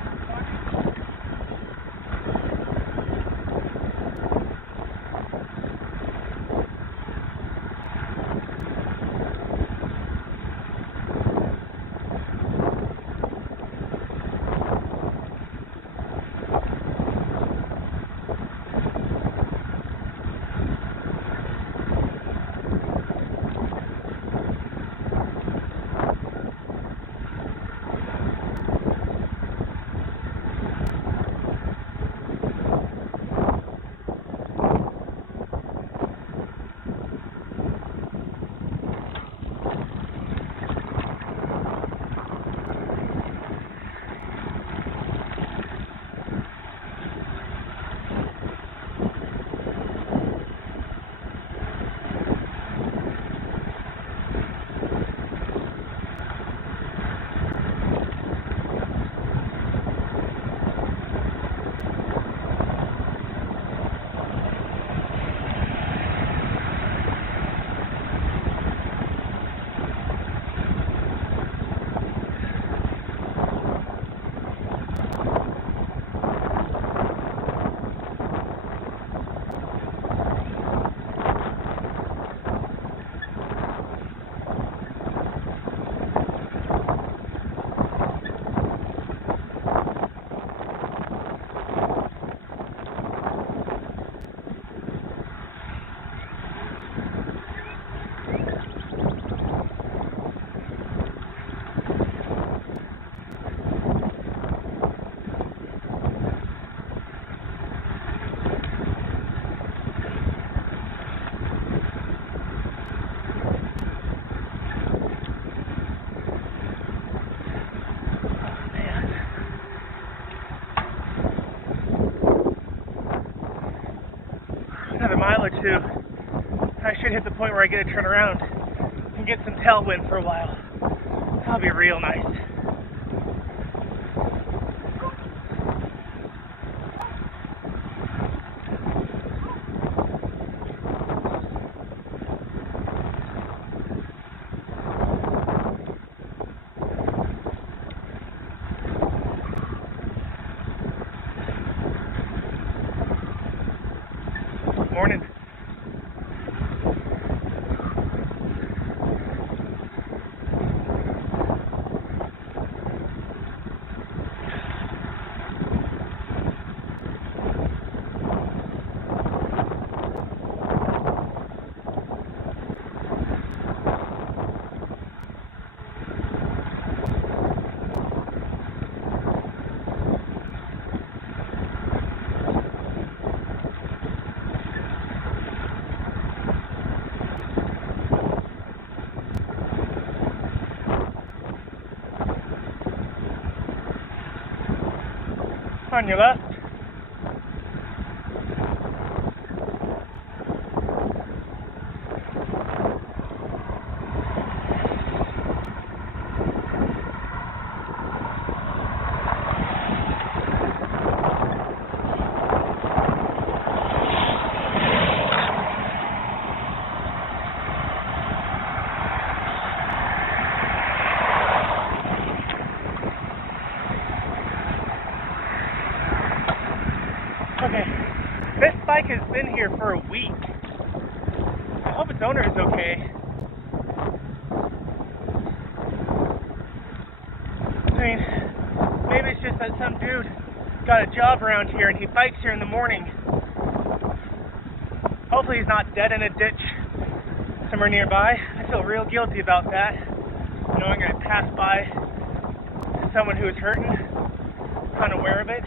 Another mile or two, I should hit the point where I get to turn around and get some tailwind for a while. That'll be real nice. Morning. On your left. Okay, this bike has been here for a week. I hope its owner is okay. I mean, maybe it's just that some dude got a job around here and he bikes here in the morning. Hopefully he's not dead in a ditch somewhere nearby. I feel real guilty about that, knowing I passed by someone who was hurting, unaware of it.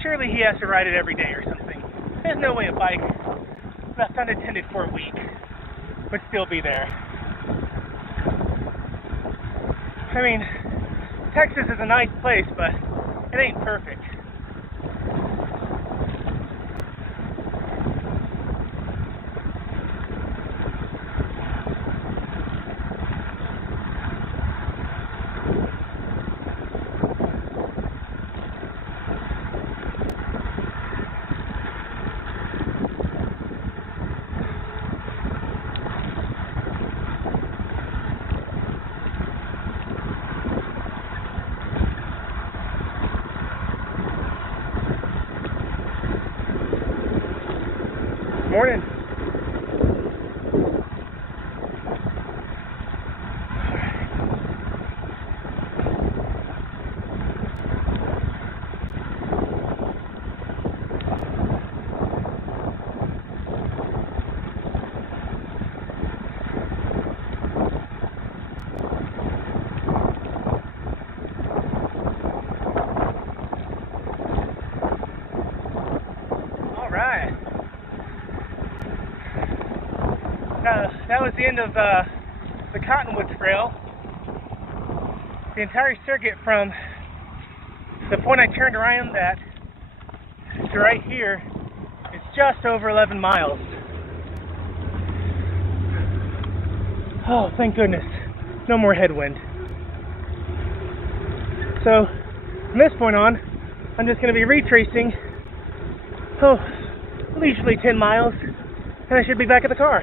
Surely he has to ride it every day or something. There's no way a bike left unattended for a week would still be there. I mean, Texas is a nice place, but it ain't perfect. Morning. All right. That was the end of the Cottonwood Trail. The entire circuit from the point I turned around at to right here is just over 11 miles. Oh, thank goodness. No more headwind. So, from this point on, I'm just going to be retracing, leisurely 10 miles, and I should be back at the car.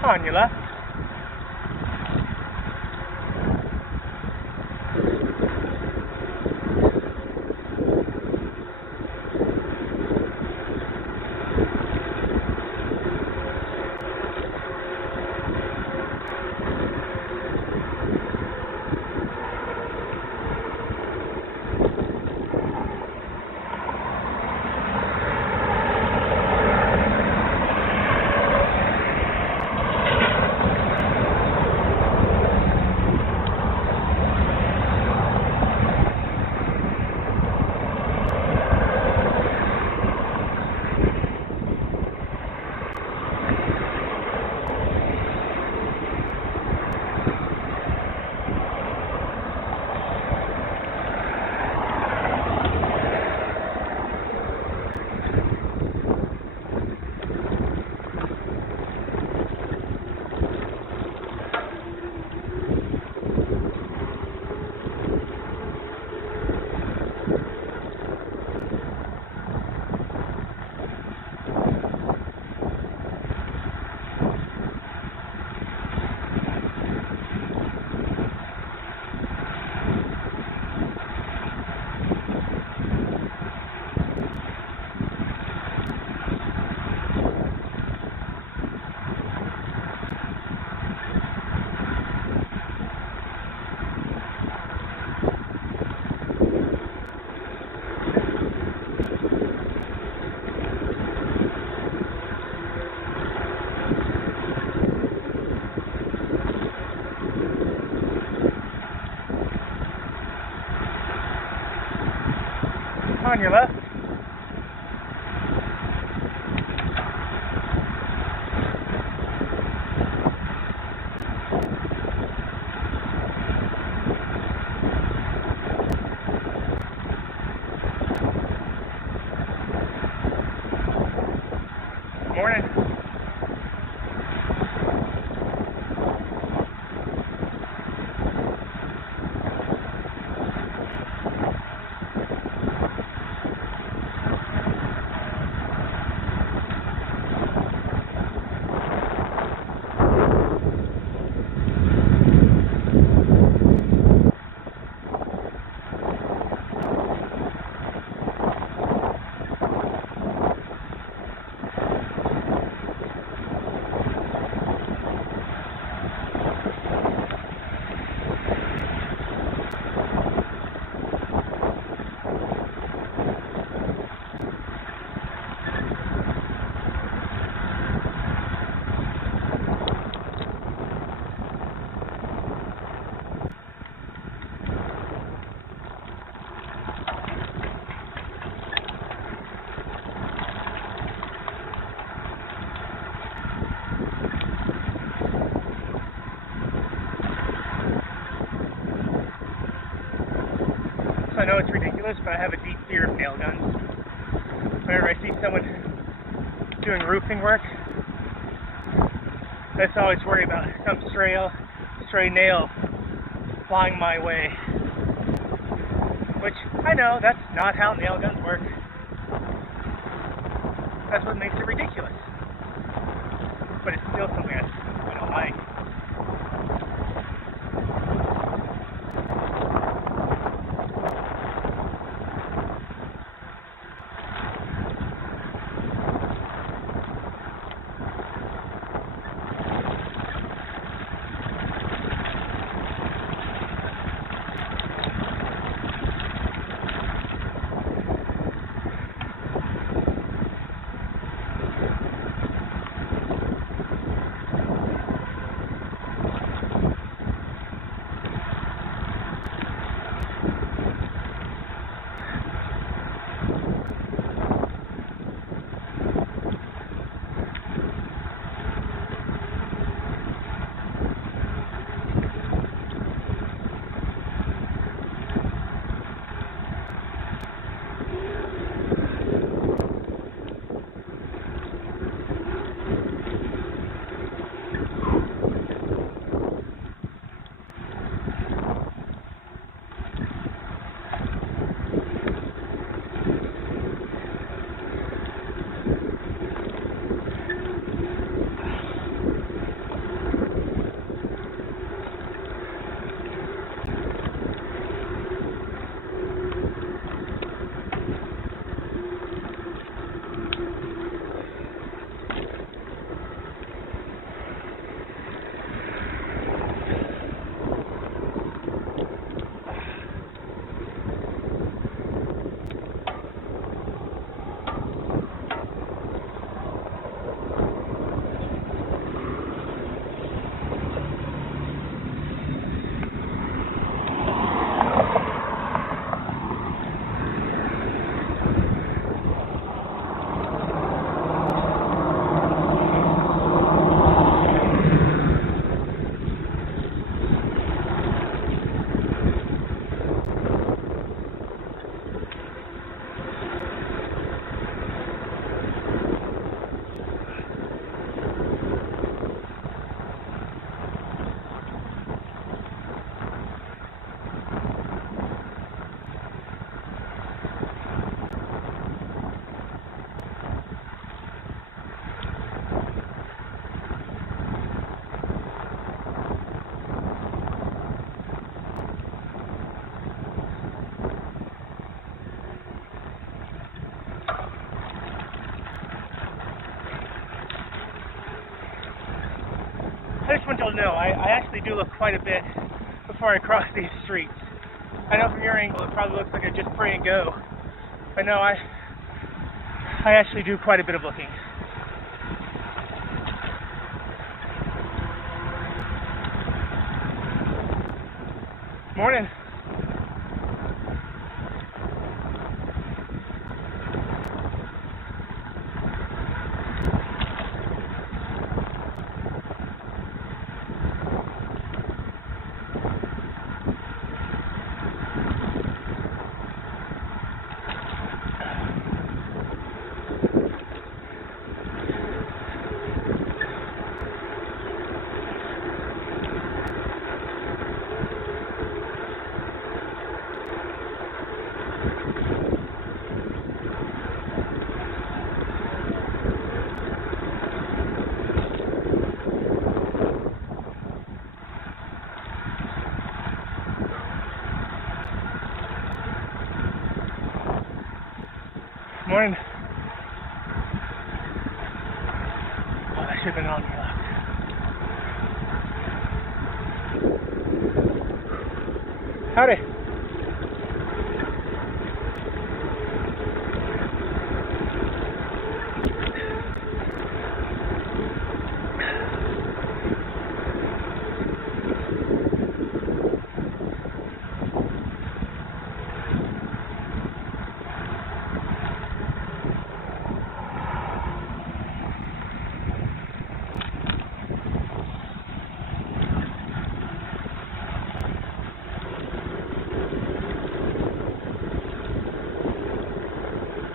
On your left. On your left. I know it's ridiculous, but I have a deep fear of nail guns. Whenever I see someone doing roofing work, that's always worry about some stray nail flying my way. Which, I know, that's not how nail guns work. That's what makes it ridiculous. But it's still something I don't like. I just want y'all to know, I actually do look quite a bit before I cross these streets. I know from your angle it probably looks like I just pray and go, but no, I actually do quite a bit of looking. Morning. Morning. Oh, I should have been on your left. Howdy.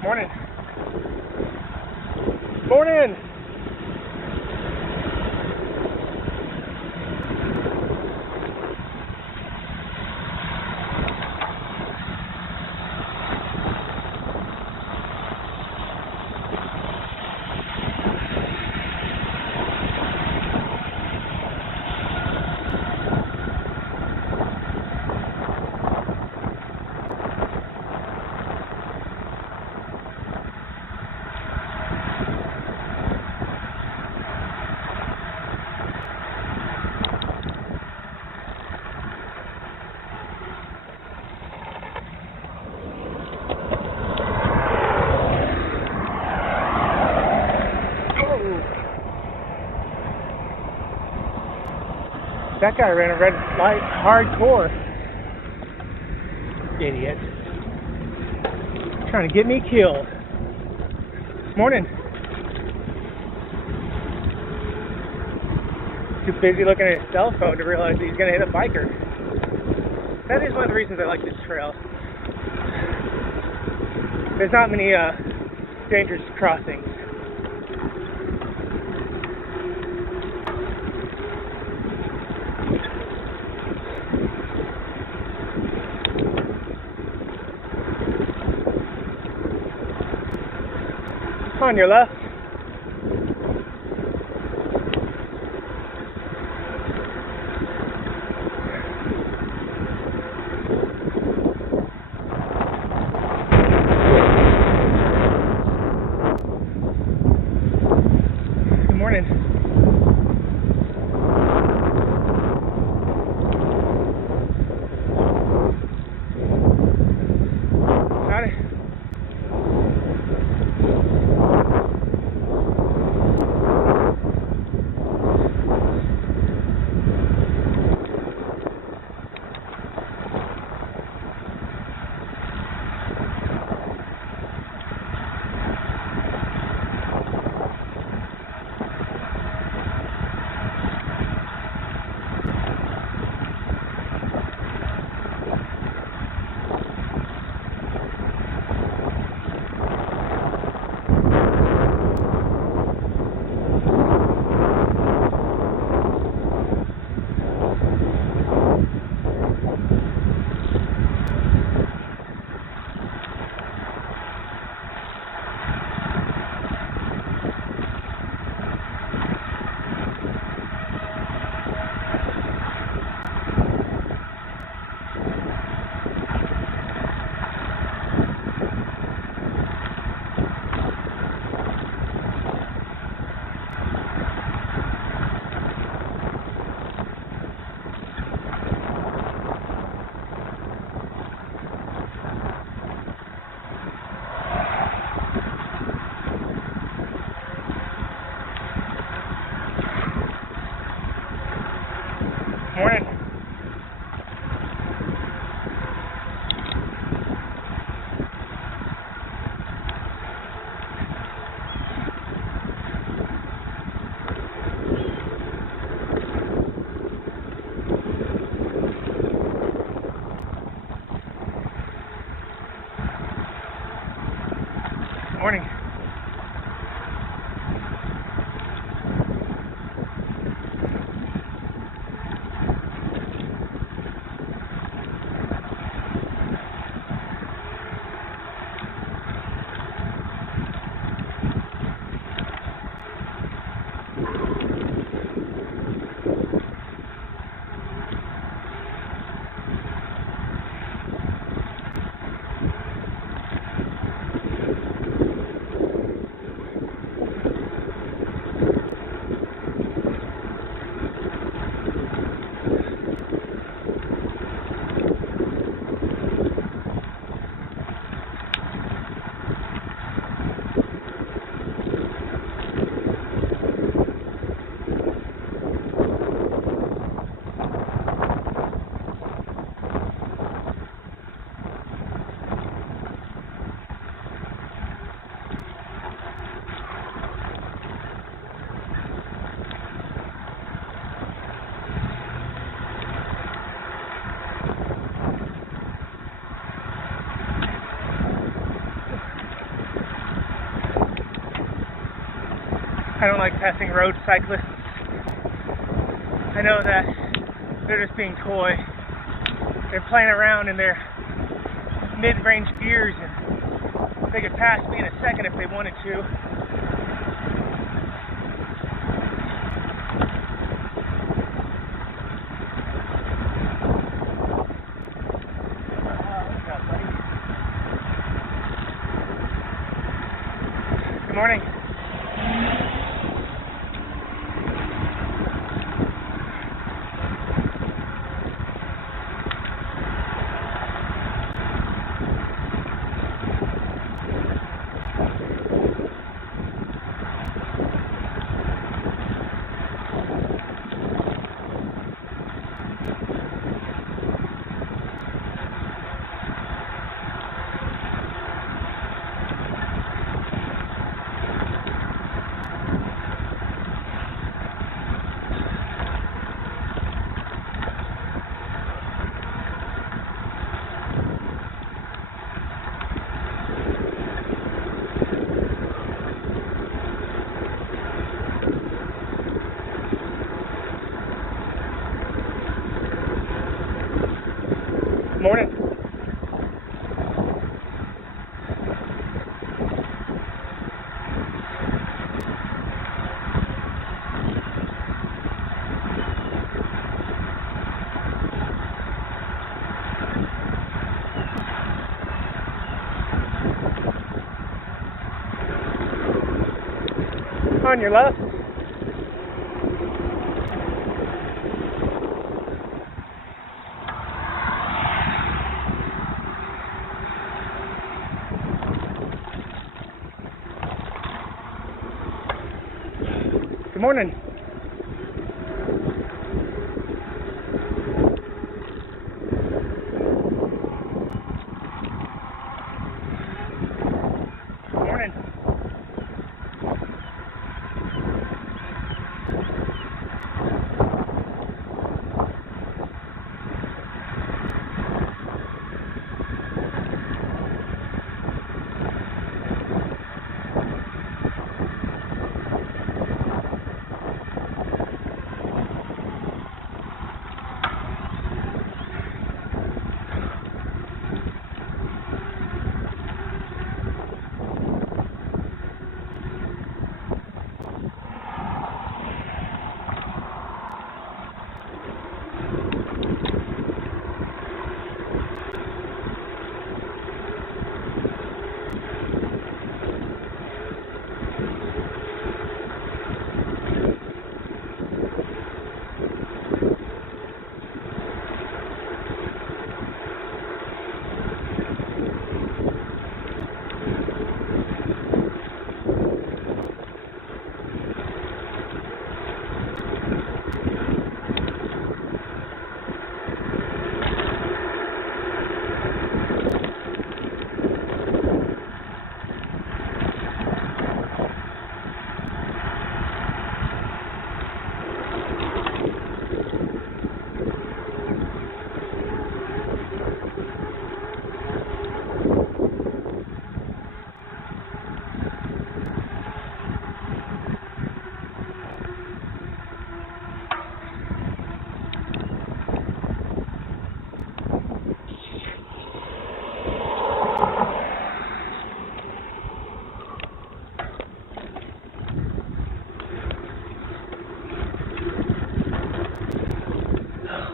Morning. Morning. That guy ran a red light hardcore. Idiot. Trying to get me killed. Morning. Too busy looking at his cell phone to realize that he's going to hit a biker. That is one of the reasons I like this trail. There's not many dangerous crossings. On your left. Good morning. Got it. Morning. Morning. I don't like passing road cyclists. I know that they're just being coy. They're playing around in their mid-range gears, and they could pass me in a second if they wanted to. Good morning. Morning. On your left. Good morning. Morning.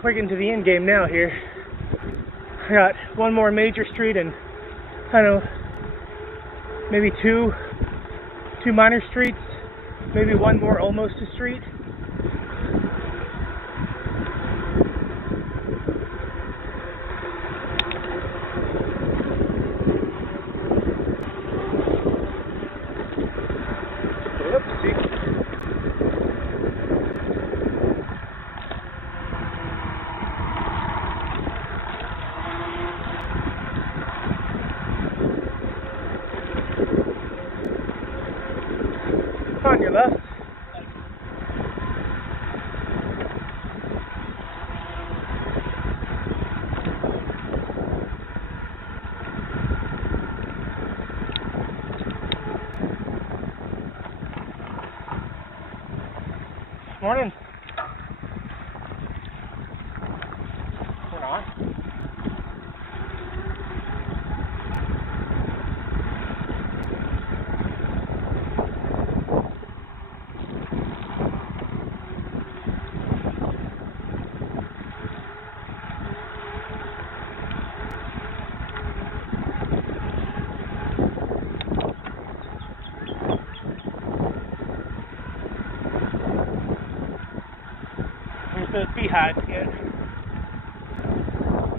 We're getting to the end game now here. I got one more major street and I don't know, maybe two minor streets, maybe one more almost a street. On your left. Morning. We're not. There's those beehives again.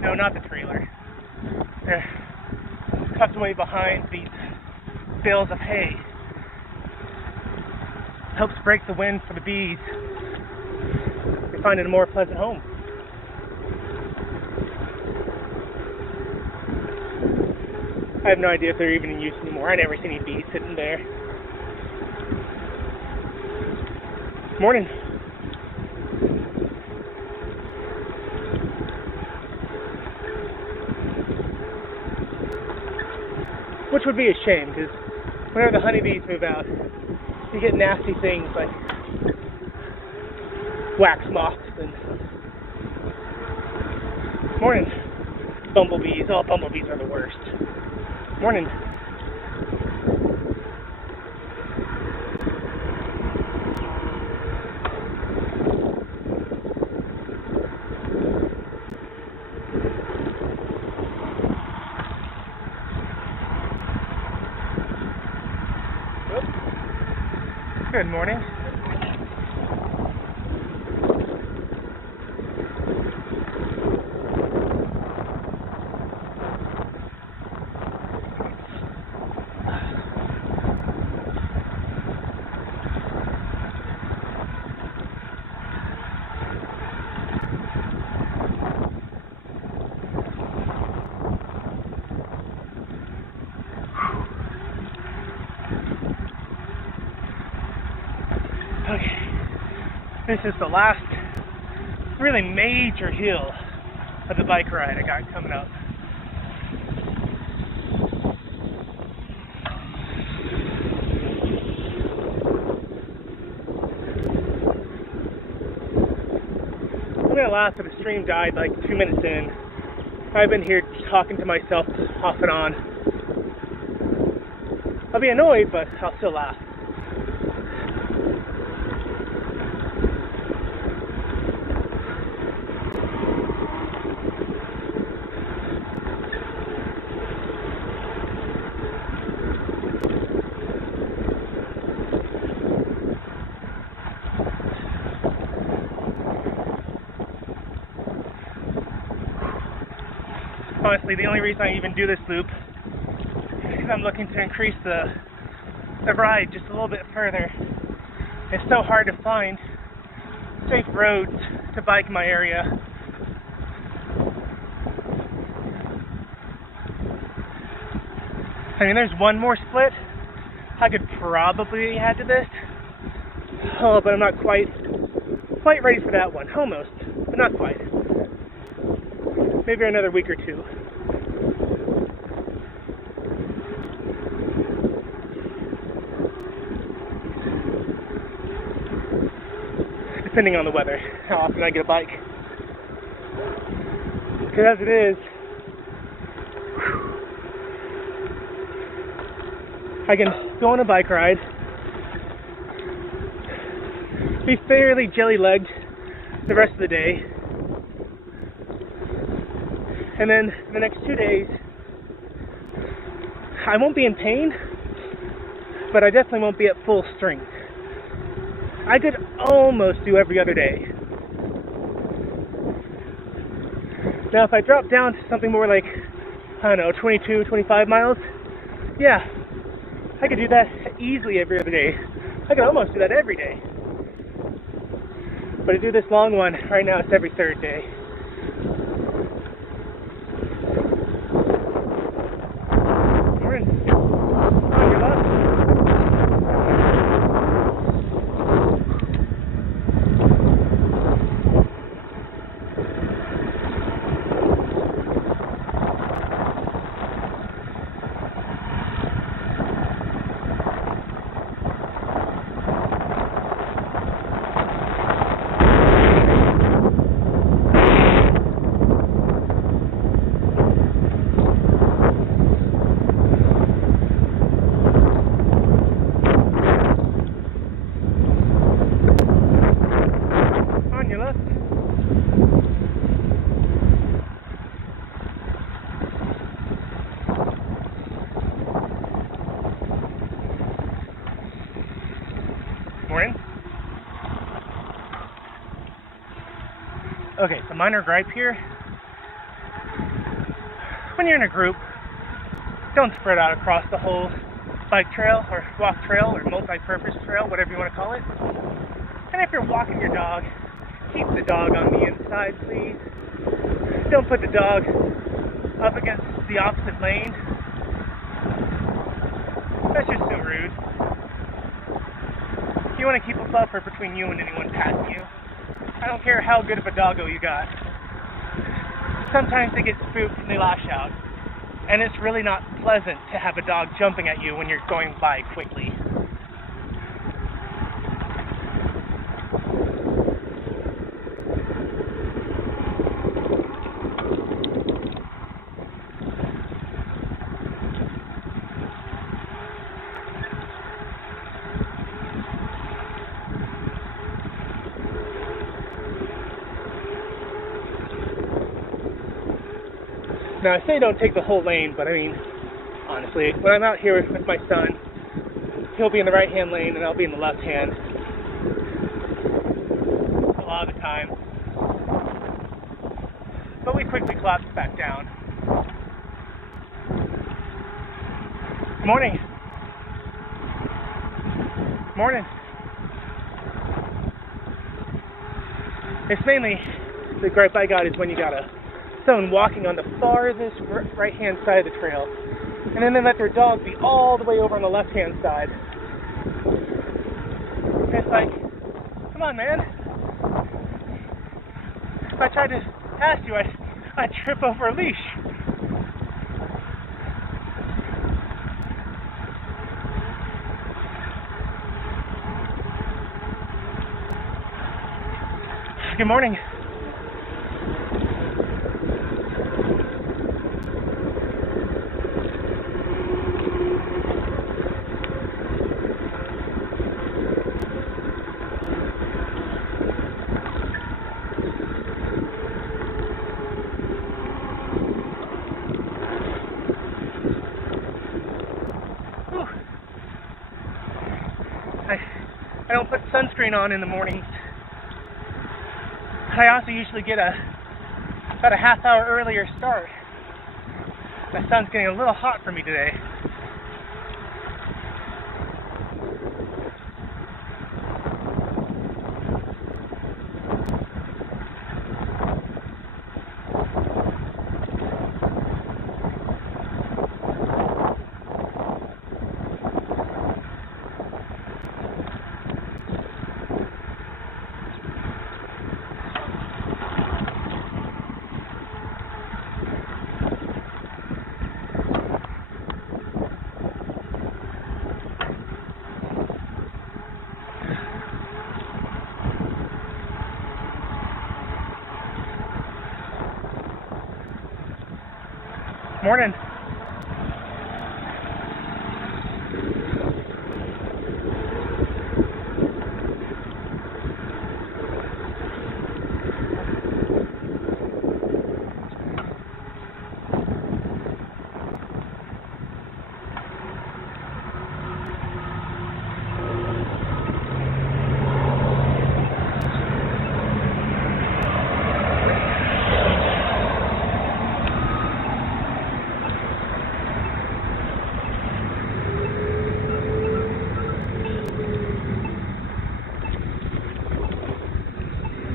No, not the trailer. They're tucked away behind these bales of hay. Helps break the wind for the bees. They find it a more pleasant home. I have no idea if they're even in use anymore. I never see any bees sitting there. Morning. Which would be a shame, because whenever the honeybees move out, you get nasty things like wax moths and morning bumblebees. Oh, bumblebees are the worst. Morning. Good morning. Okay, this is the last really major hill of the bike ride I got coming up. I'm gonna laugh that the stream died like 2 minutes in. I've been here talking to myself off and on. I'll be annoyed, but I'll still laugh. Honestly, the only reason I even do this loop is because I'm looking to increase the ride just a little bit further. It's so hard to find safe roads to bike in my area. I mean, there's one more split I could probably add to this. Oh, but I'm not quite ready for that one. Almost, but not quite. Maybe another week or two. Depending on the weather, how often I get a bike. Because as it is, I can go on a bike ride, be fairly jelly-legged the rest of the day, and then the next 2 days, I won't be in pain, but I definitely won't be at full strength. I could almost do every other day. Now, if I drop down to something more like, I don't know, 22, 25 miles, yeah, I could do that easily every other day. I could almost do that every day. But to do this long one, right now it's every third day. Okay, the minor gripe here. When you're in a group, don't spread out across the whole bike trail or walk trail or multi-purpose trail, whatever you want to call it. And if you're walking your dog, keep the dog on the inside, please. Don't put the dog up against the opposite lane. That's just so rude. You want to keep a buffer between you and anyone passing you. I don't care how good of a doggo you got. Sometimes they get spooked and they lash out. And it's really not pleasant to have a dog jumping at you when you're going by quickly. Now, I say don't take the whole lane, but I mean, honestly, when I'm out here with my son, he'll be in the right-hand lane and I'll be in the left-hand a lot of the time. But we quickly collapse back down. Morning. Morning. It's mainly, the gripe I got is when you got someone walking on the farthest right-hand side of the trail, and then they let their dog be all the way over on the left-hand side. And it's like, come on, man. If I tried to pass you, I'd trip over a leash. Good morning. I don't put sunscreen on in the mornings. I also usually get about a half hour earlier start. The sun's getting a little hot for me today. Morning.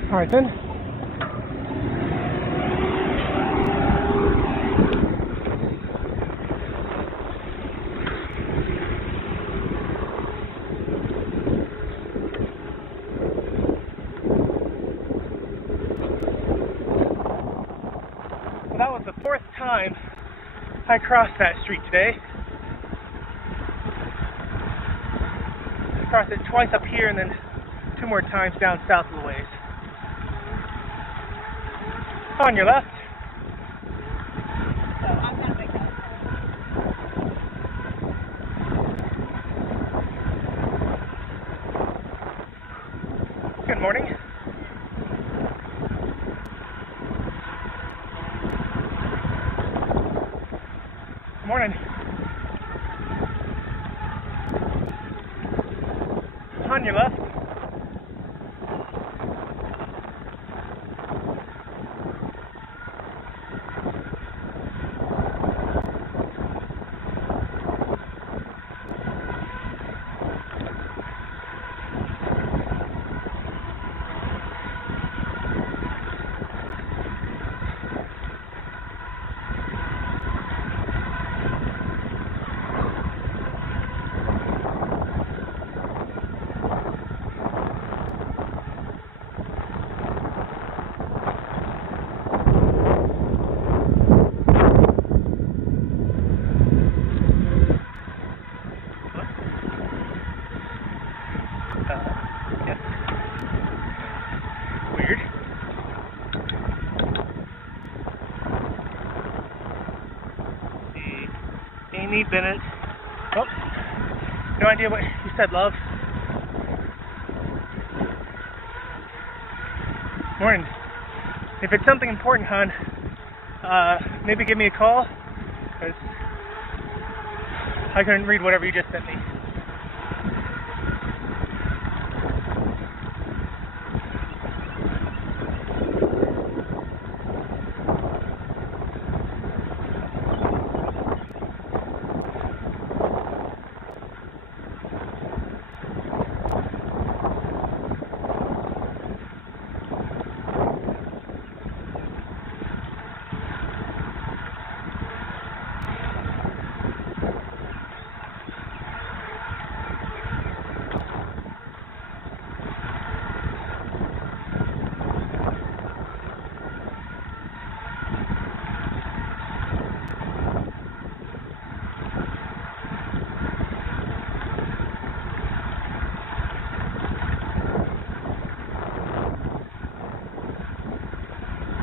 All right then. Well, that was the fourth time I crossed that street today. I crossed it twice up here and then 2 more times down south of the ways. On your left. Good morning. Morning. On your left. Ain't need Bennett. Oh, no idea what you said, love. Morning. If it's something important, hon, maybe give me a call, because I couldn't read whatever you just sent me.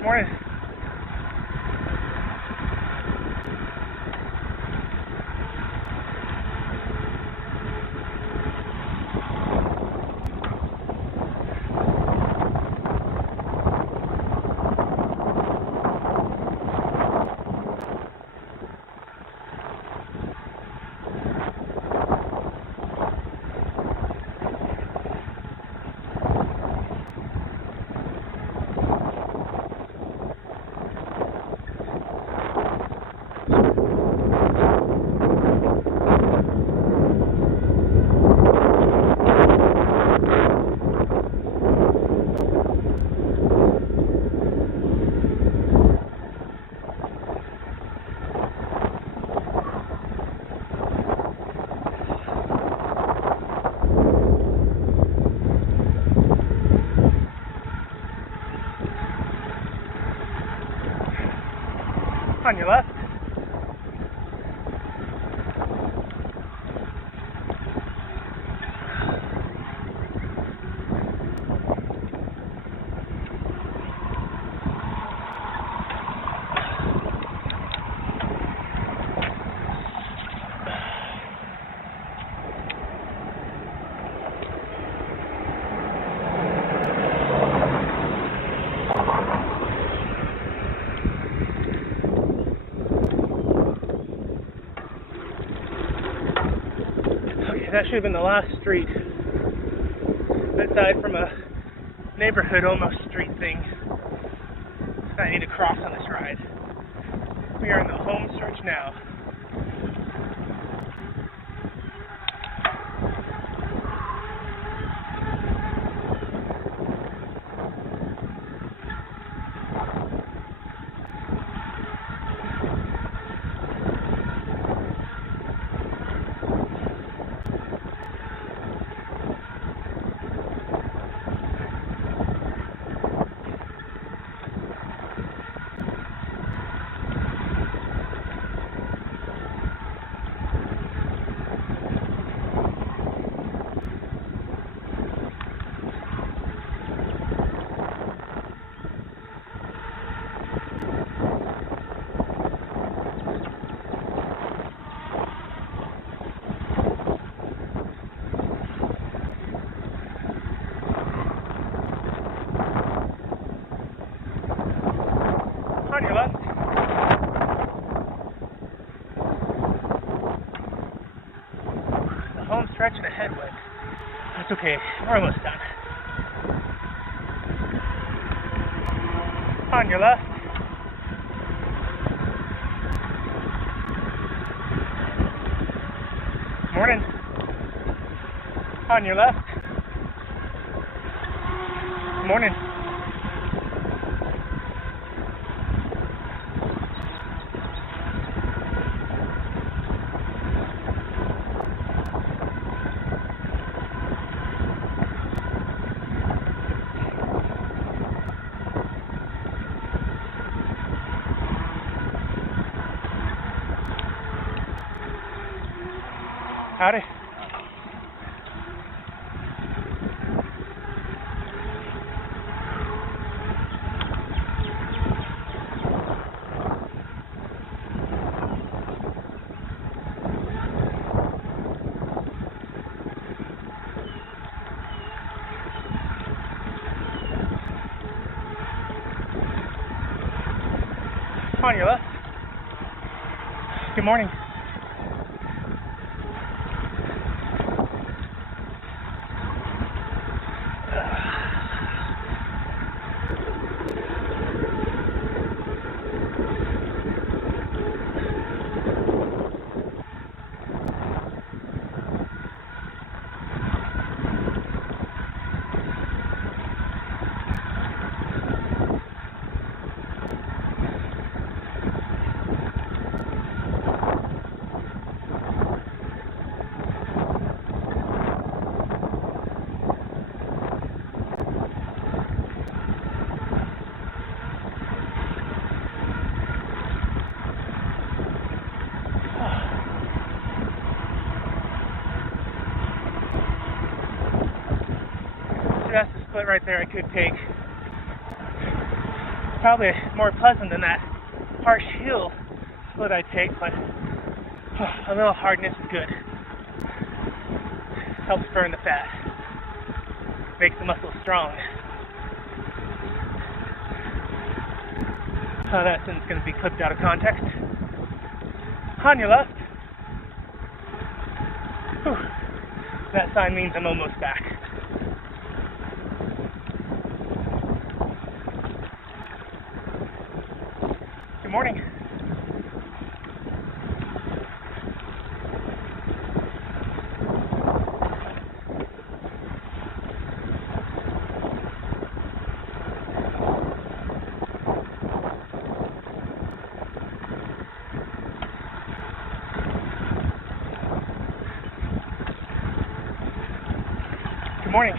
Morning. On your left. That should have been the last street. Aside from a neighborhood almost street thing that I need to cross on this ride. We are in the home stretch now. On your left. The home stretch and a headwind. That's okay. We're almost done. On your left. Morning. On your left. Morning. Howdy. On your left. Good morning. That's the split right there I could take. Probably more pleasant than that harsh hill split I take, but a little hardness is good. Helps burn the fat. Makes the muscle strong. That sentence is going to be clipped out of context. On your left. Whew. That sign means I'm almost back. Good morning. Good morning.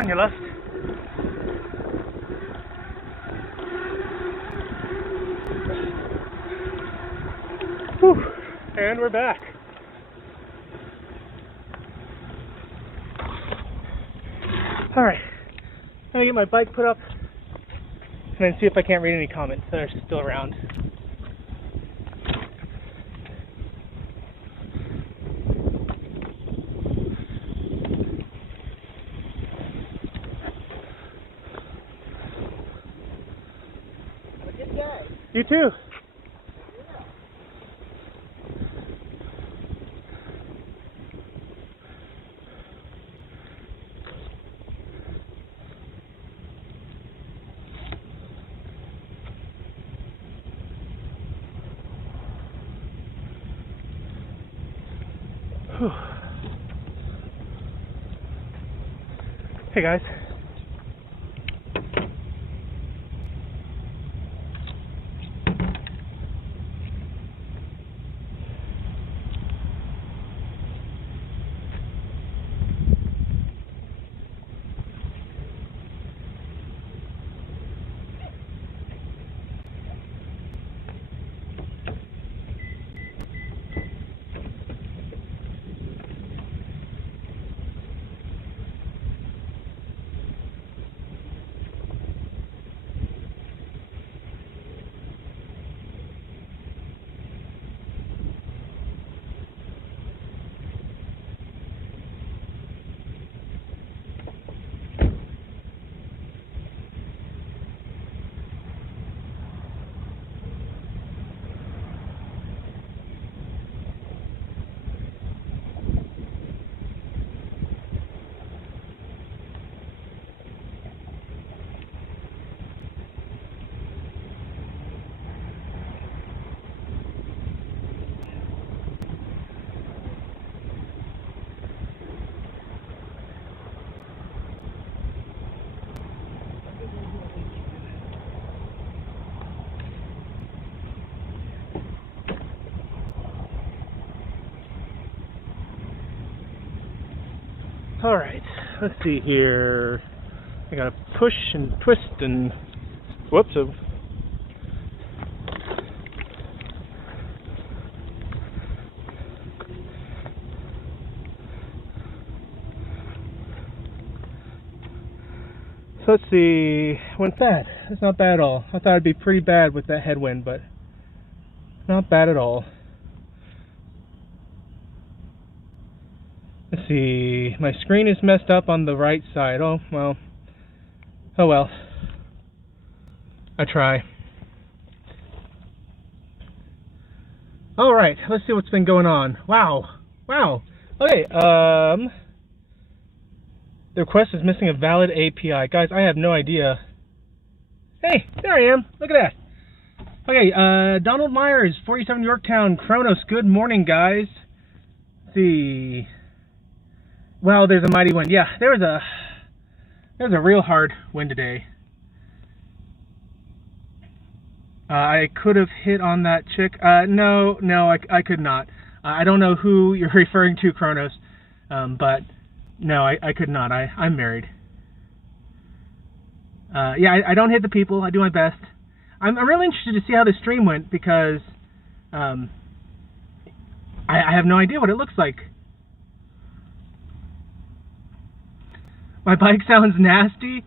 on, you lust. Whew. And we're back. Alright, I'm gonna get my bike put up and then see if I can't read any comments that are still around. Have a good day. You too. Whew. Hey guys. Alright, let's see here. I gotta push and twist and whoops. So let's see. Went bad. It's not bad at all. I thought it'd be pretty bad with that headwind, but not bad at all. Let's see, my screen is messed up on the right side. Oh well. I try. Alright, let's see what's been going on. Wow. Okay, the request is missing a valid API. Guys, I have no idea. Hey, there I am. Look at that. Okay, Donald Myers, 47 Yorktown, Kronos. Good morning, guys. Let's see. Well, there's a mighty wind. Yeah, there was a real hard wind today. I could have hit on that chick. No, I could not. I don't know who you're referring to, Kronos, but no, I could not. I'm married. Yeah, I don't hit the people. I do my best. I'm really interested to see how the stream went because I have no idea what it looks like. My bike sounds nasty.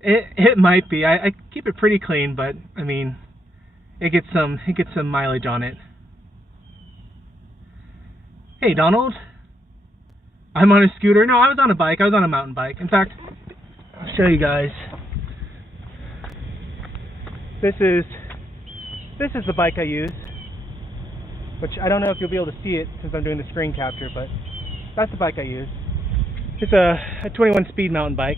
It might be. I keep it pretty clean, but I mean, it gets some mileage on it. Hey Donald, I'm on a scooter. No, I was on a bike. I was on a mountain bike. In fact, I'll show you guys. This is the bike I use, which I don't know if you'll be able to see it since I'm doing the screen capture, but that's the bike I use. It's a 21 speed mountain bike.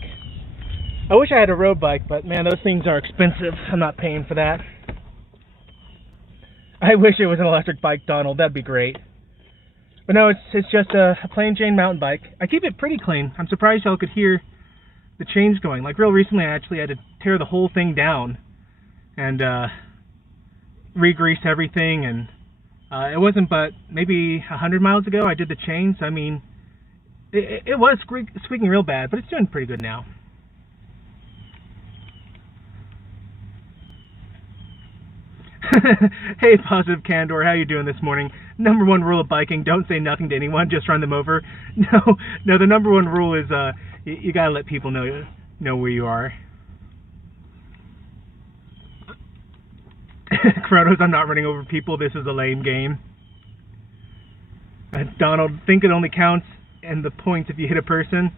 I wish I had a road bike, but man, those things are expensive. I'm not paying for that. I wish it was an electric bike, Donald. That'd be great. But no, it's just a plain Jane mountain bike. I keep it pretty clean. I'm surprised y'all could hear the chains going. Like real recently, I actually had to tear the whole thing down and re-grease everything. And it wasn't but maybe 100 miles ago I did the chains. I mean, it was squeaking real bad, but it's doing pretty good now. Hey, Positive Candor, how you doing this morning? Number one rule of biking, don't say nothing to anyone, just run them over. No, the number one rule is you gotta let people know where you are. Kronos, I'm not running over people, this is a lame game. Donald, think it only counts in the points if you hit a person.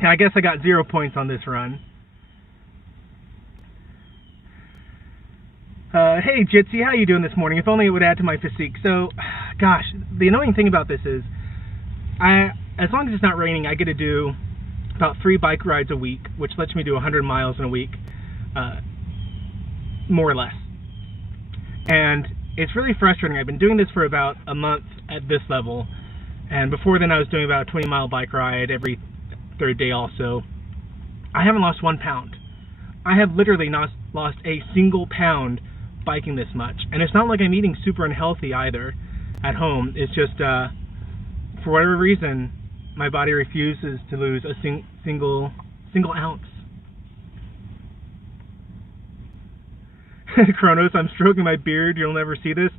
I guess I got 0 points on this run. Hey Jitsi, how you doing this morning? If only it would add to my physique. So, gosh, the annoying thing about this is, as long as it's not raining, I get to do about 3 bike rides a week, which lets me do 100 miles in a week, more or less. And it's really frustrating. I've been doing this for about a month at this level, and before then I was doing about a 20-mile bike ride every third day also. I haven't lost 1 pound. I have literally not lost a single pound biking this much. And it's not like I'm eating super unhealthy either at home. It's just, for whatever reason, my body refuses to lose a single ounce. Kronos, I'm stroking my beard. You'll never see this.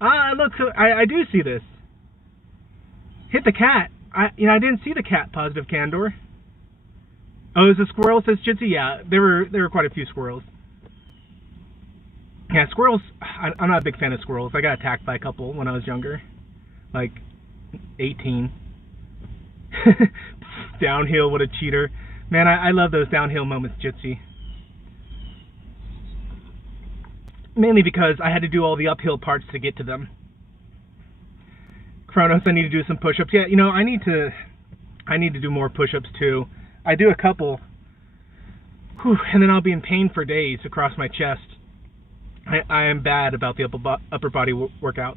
Look, I do see this. Hit the cat. I didn't see the cat, Positive Candor. Oh, is a squirrel, says Jitsi? Yeah, there were quite a few squirrels. Yeah, squirrels, I'm not a big fan of squirrels. I got attacked by a couple when I was younger. Like, 18. Downhill, what a cheater. Man, I love those downhill moments, Jitsi. Mainly because I had to do all the uphill parts to get to them. Kronos, I need to do some push-ups. Yeah, I need to do more push-ups too. I do a couple, and then I'll be in pain for days across my chest. I am bad about the upper body workouts.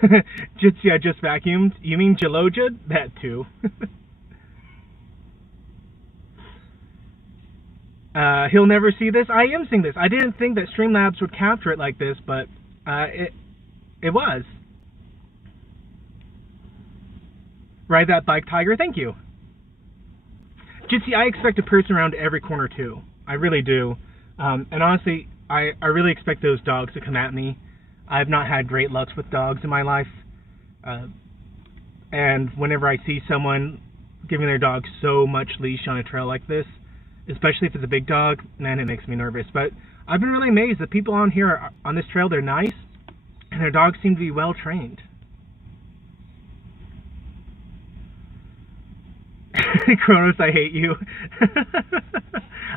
Jitsi, I just vacuumed. You mean Jaloja? That too. He'll never see this. I am seeing this. I didn't think that Streamlabs would capture it like this, but it was. Ride that bike, Tiger. Thank you. Jitsi, I expect a person around every corner too. I really do. And honestly, I really expect those dogs to come at me. I've not had great luck with dogs in my life. And whenever I see someone giving their dog so much leash on a trail like this, especially if it's a big dog, man, it makes me nervous. But I've been really amazed that people on here, on this trail, they're nice, and their dogs seem to be well trained. Kronos, I hate you.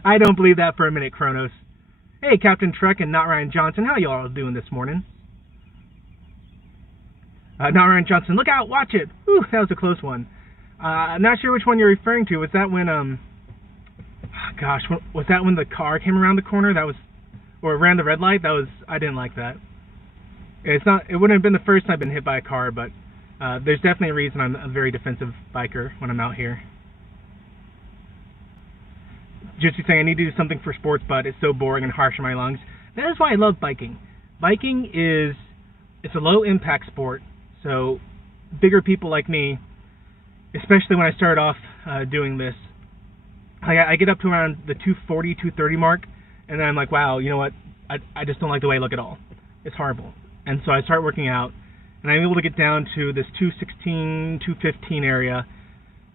I don't believe that for a minute, Kronos. Hey, Captain Trek and Not Ryan Johnson, how y'all doing this morning? Not Ryan Johnson, look out, watch it. Whew, that was a close one. I'm not sure which one you're referring to. Was that when, gosh, was that when the car came around the corner? That was, or ran the red light? That was, I didn't like that. It wouldn't have been the first time I've been hit by a car, but there's definitely a reason I'm a very defensive biker when I'm out here. Just saying I need to do something for sports, but it's so boring and harsh on my lungs. That is why I love biking. Biking it's a low impact sport, so bigger people like me, especially when I started off doing this, I get up to around the 240, 230 mark, and then I'm like, wow, you know what? I just don't like the way I look at all. It's horrible. And so I start working out, and I'm able to get down to this 216, 215 area,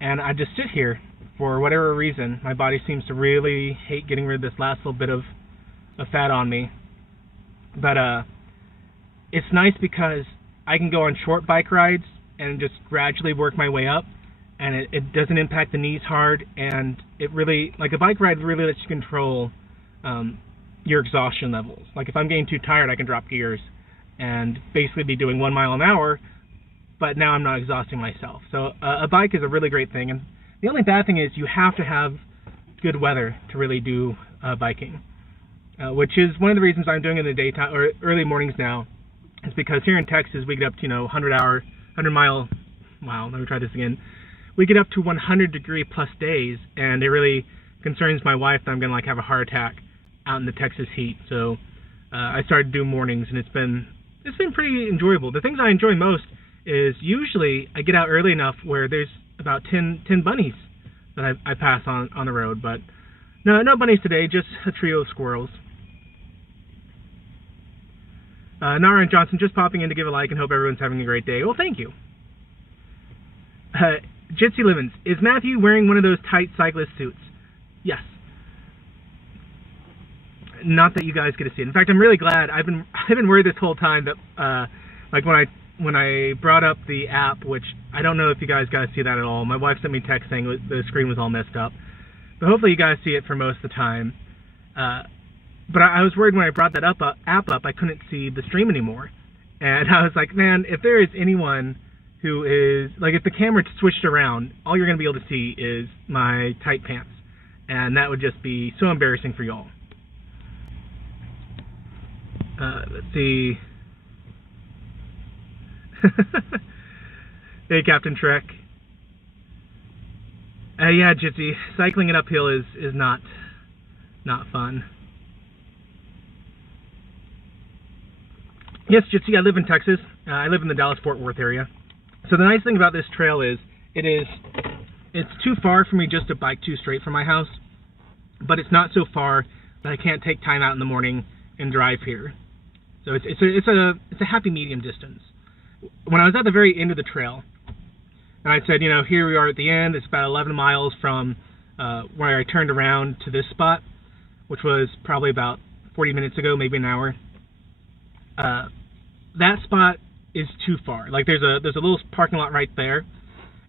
and I just sit here. For whatever reason, my body seems to really hate getting rid of this last little bit of fat on me. But it's nice because I can go on short bike rides and just gradually work my way up, and it doesn't impact the knees hard, and it really, like a bike ride really lets you control your exhaustion levels. Like if I'm getting too tired, I can drop gears and basically be doing 1 mile an hour, but now I'm not exhausting myself. So a bike is a really great thing, and the only bad thing is you have to have good weather to really do biking, which is one of the reasons I'm doing it in the daytime or early mornings now. It's because here in Texas we get up to 100 mile. Wow, let me try this again. We get up to 100-degree plus days, and it really concerns my wife that I'm gonna have a heart attack out in the Texas heat. So I started doing mornings, and it's been pretty enjoyable. The things I enjoy most is usually I get out early enough where there's about 10 bunnies that I pass on the road, but no bunnies today, just a trio of squirrels. Nara and Johnson just popping in to give a like and hope everyone's having a great day. Well, thank you. Jitsi Livens, is Matthew wearing one of those tight cyclist suits? Yes. Not that you guys get to see it. In fact, I'm really glad. I've been worried this whole time that like when I brought up the app, which I don't know if you guys got to see that at all. My wife sent me a text saying the screen was all messed up, but hopefully you guys see it for most of the time. But I was worried when I brought that app up, I couldn't see the stream anymore, and I was like, man, if there is anyone who is like, if the camera switched around, all you're gonna be able to see is my tight pants, and that would just be so embarrassing for y'all. Let's see. Hey, Captain Trek. Yeah, Jitsi, cycling it uphill is not fun. Yes, Jitsi, I live in Texas. I live in the Dallas-Fort Worth area. So the nice thing about this trail is it's too far for me just to bike too straight from my house, but it's not so far that I can't take time out in the morning and drive here. So it's a happy medium distance. When I was at the very end of the trail, and I said, you know, here we are at the end. It's about 11 miles from where I turned around to this spot, which was probably about 40 minutes ago, maybe an hour. That spot is too far. Like there's a little parking lot right there,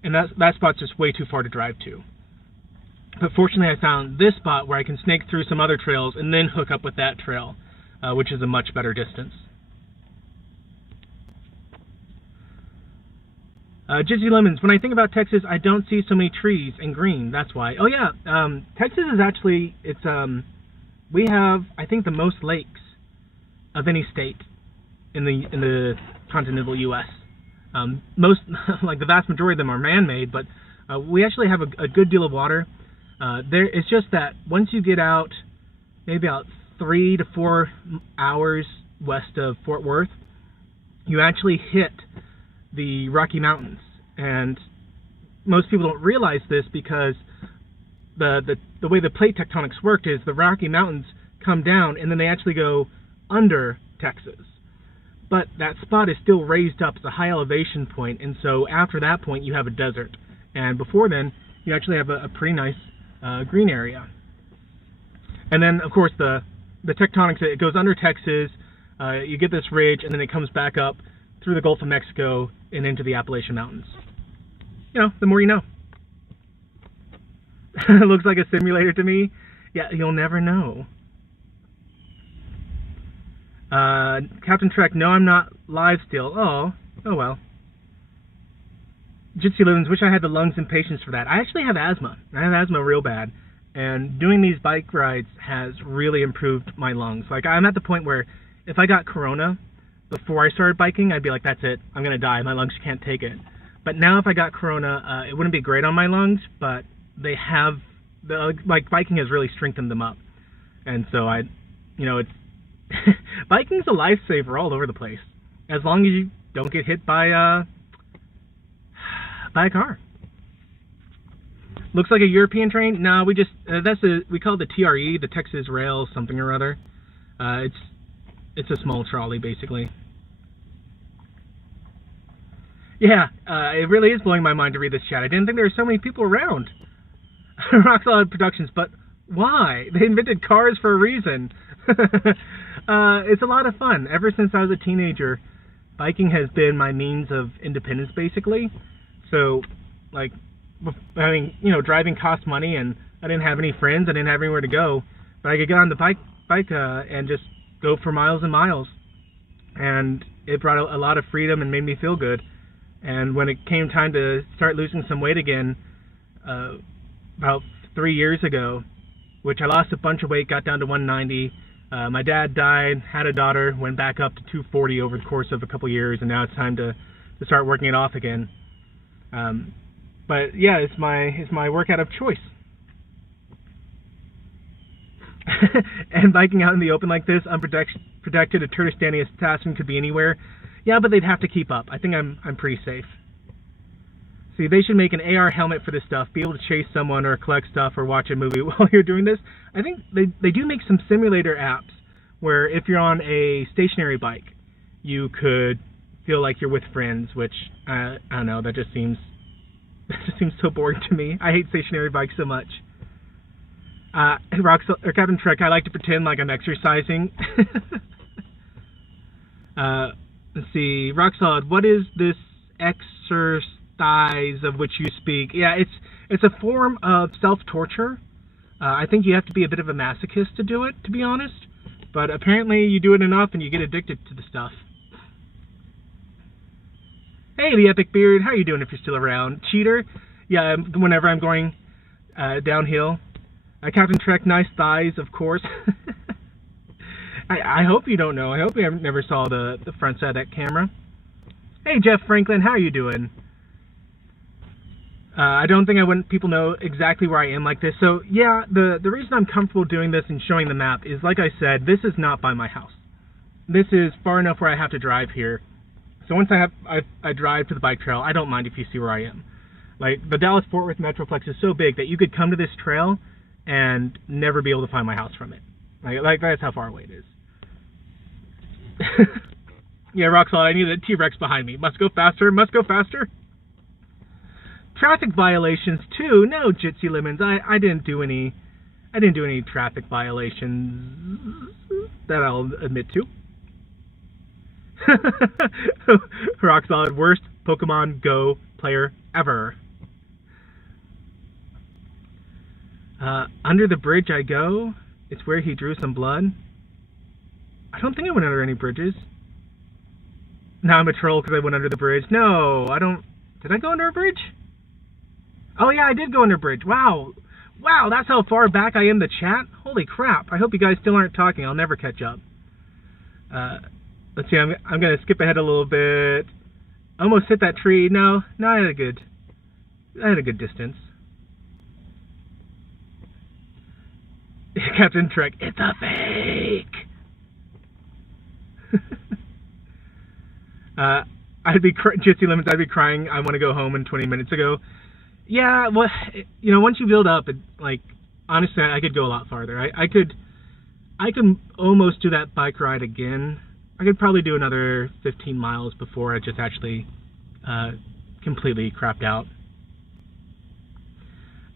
and that spot's just way too far to drive to. But fortunately, I found this spot where I can snake through some other trails and then hook up with that trail, which is a much better distance. Jizzy Lemons, when I think about Texas, I don't see so many trees and green. That's why. Oh yeah, Texas is actually, we have, I think, the most lakes of any state in the continental U.S. Most, like the vast majority of them are man-made, but we actually have a good deal of water. It's just that once you get out, maybe about 3 to 4 hours west of Fort Worth, you actually hit the Rocky Mountains, and most people don't realize this because the way the plate tectonics worked is the Rocky Mountains come down and then they actually go under Texas, but that spot is still raised up. It's a high elevation point, and so after that point you have a desert, and before then you actually have a pretty nice green area. And then of course the tectonics, it goes under Texas, you get this ridge, and then it comes back up through the Gulf of Mexico and into the Appalachian Mountains. You know, the more you know. It looks like a simulator to me. Yeah, you'll never know. Captain Trek, no, I'm not live still. Oh well. Jitsi Livens, wish I had the lungs and patience for that. I actually have asthma. I have asthma real bad. And doing these bike rides has really improved my lungs. Like, I'm at the point where if I got corona before I started biking, I'd be like, that's it, I'm gonna die, my lungs can't take it. But now if I got corona, it wouldn't be great on my lungs, but they have, like, biking has really strengthened them up. And so it's, biking's a lifesaver all over the place, as long as you don't get hit by a car. Looks like a European train? No, we just, we call it the TRE, the Texas Rail something or other. It's a small trolley, basically. Yeah, it really is blowing my mind to read this chat. I didn't think there were so many people around. Rock Solid Productions, but why? They invented cars for a reason. It's a lot of fun. Ever since I was a teenager, biking has been my means of independence, basically. So, like, I mean, you know, driving cost money, and I didn't have any friends, I didn't have anywhere to go, but I could get on the bike and just go for miles and miles, and it brought a lot of freedom and made me feel good. And when it came time to start losing some weight again, about 3 years ago, which I lost a bunch of weight, got down to 190. My dad died, had a daughter, went back up to 240 over the course of a couple years, and now it's time to start working it off again. But yeah, it's my workout of choice. And biking out in the open like this, unprotected, a Turtistani assassin could be anywhere. Yeah, but they'd have to keep up. I think I'm pretty safe. See, they should make an AR helmet for this stuff, be able to chase someone or collect stuff or watch a movie while you're doing this. I think they do make some simulator apps where if you're on a stationary bike you could feel like you're with friends, which I don't know, that just seems so boring to me. I hate stationary bikes so much. Captain Trek, I like to pretend like I'm exercising. Let's see, Rock Solid, what is this exercise of which you speak? Yeah, it's a form of self-torture. I think you have to be a bit of a masochist to do it, to be honest. But apparently you do it enough and you get addicted to the stuff. Hey, the Epic Beard, how you doing if you're still around? Cheater? Yeah, whenever I'm going downhill. Captain Trek, nice thighs, of course. I hope you don't know. I hope you never saw the front side of that camera. Hey, Jeff Franklin, how you doing? I don't think I want people know exactly where I am like this. So, yeah, the reason I'm comfortable doing this and showing the map is, like I said, this is not by my house. This is far enough where I have to drive here. So once I drive to the bike trail, I don't mind if you see where I am. Like, the Dallas-Fort Worth Metroplex is so big that you could come to this trail and never be able to find my house from it. Like that's how far away it is. Yeah, Rock Solid, I need a T-Rex behind me. Must go faster, must go faster. Traffic violations too. No, Jitsi Lemons. I didn't do any traffic violations that I'll admit to. Rock Solid, worst Pokemon Go player ever. Under the bridge I go. It's where he drew some blood. I don't think I went under any bridges. Now I'm a troll because I went under the bridge. No, I don't. Did I go under a bridge? Oh yeah, I did go under a bridge. Wow. Wow, that's how far back I am in the chat? Holy crap. I hope you guys still aren't talking. I'll never catch up. Let's see, I'm going to skip ahead a little bit. Almost hit that tree. No, I had a good distance. Captain Trek, it's a fake! Jitsi Lemons, I'd be crying. I want to go home in 20 minutes ago. Yeah, well, you know, once you build up, like, honestly, I could go a lot farther. I could almost do that bike ride again. I could probably do another 15 miles before I just actually completely crapped out.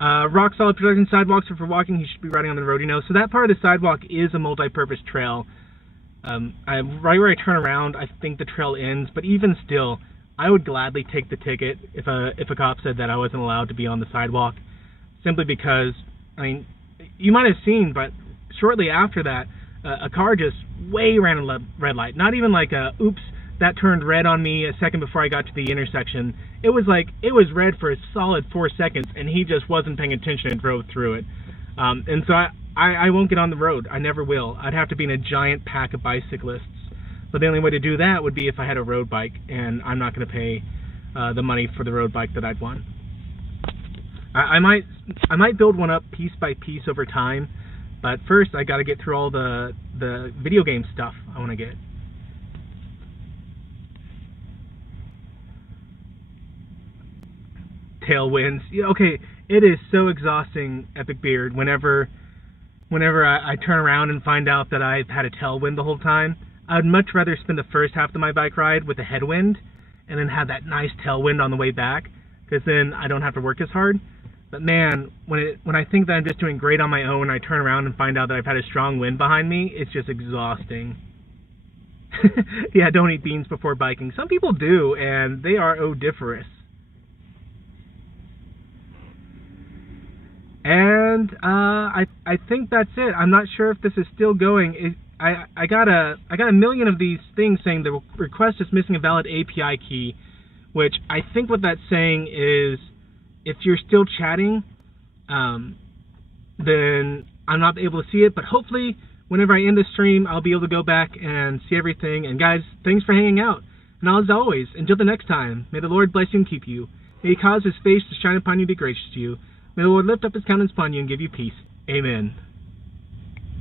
Rock Solid Production sidewalks are for walking. He should be riding on the road, you know. So that part of the sidewalk is a multi-purpose trail. Right where I turn around, I think the trail ends. But even still, I would gladly take the ticket if a cop said that I wasn't allowed to be on the sidewalk, simply because, I mean, you might have seen, but shortly after that, a car just way ran a red light. Not even like a, oops, that turned red on me a second before I got to the intersection. It was like, it was red for a solid 4 seconds, and he just wasn't paying attention and drove through it. And so I won't get on the road. I never will. I'd have to be in a giant pack of bicyclists. But the only way to do that would be if I had a road bike, and I'm not going to pay the money for the road bike that I'd want. I might build one up piece by piece over time, but first I got to get through all the video game stuff I want to get. Tailwinds. Okay, it is so exhausting, Epic Beard, whenever I turn around and find out that I've had a tailwind the whole time. I'd much rather spend the first half of my bike ride with a headwind and then have that nice tailwind on the way back, because then I don't have to work as hard. But man, when I think that I'm just doing great on my own, I turn around and find out that I've had a strong wind behind me, it's just exhausting. Yeah, don't eat beans before biking. Some people do, and they are odiferous. And I think that's it. I'm not sure if this is still going. I got a million of these things saying the request is missing a valid API key, which I think what that's saying is if you're still chatting, then I'm not able to see it. But hopefully, whenever I end the stream, I'll be able to go back and see everything. And guys, thanks for hanging out. And as always, until the next time, may the Lord bless you and keep you. May He cause His face to shine upon you and be gracious to you. May the Lord lift up His countenance upon you and give you peace. Amen.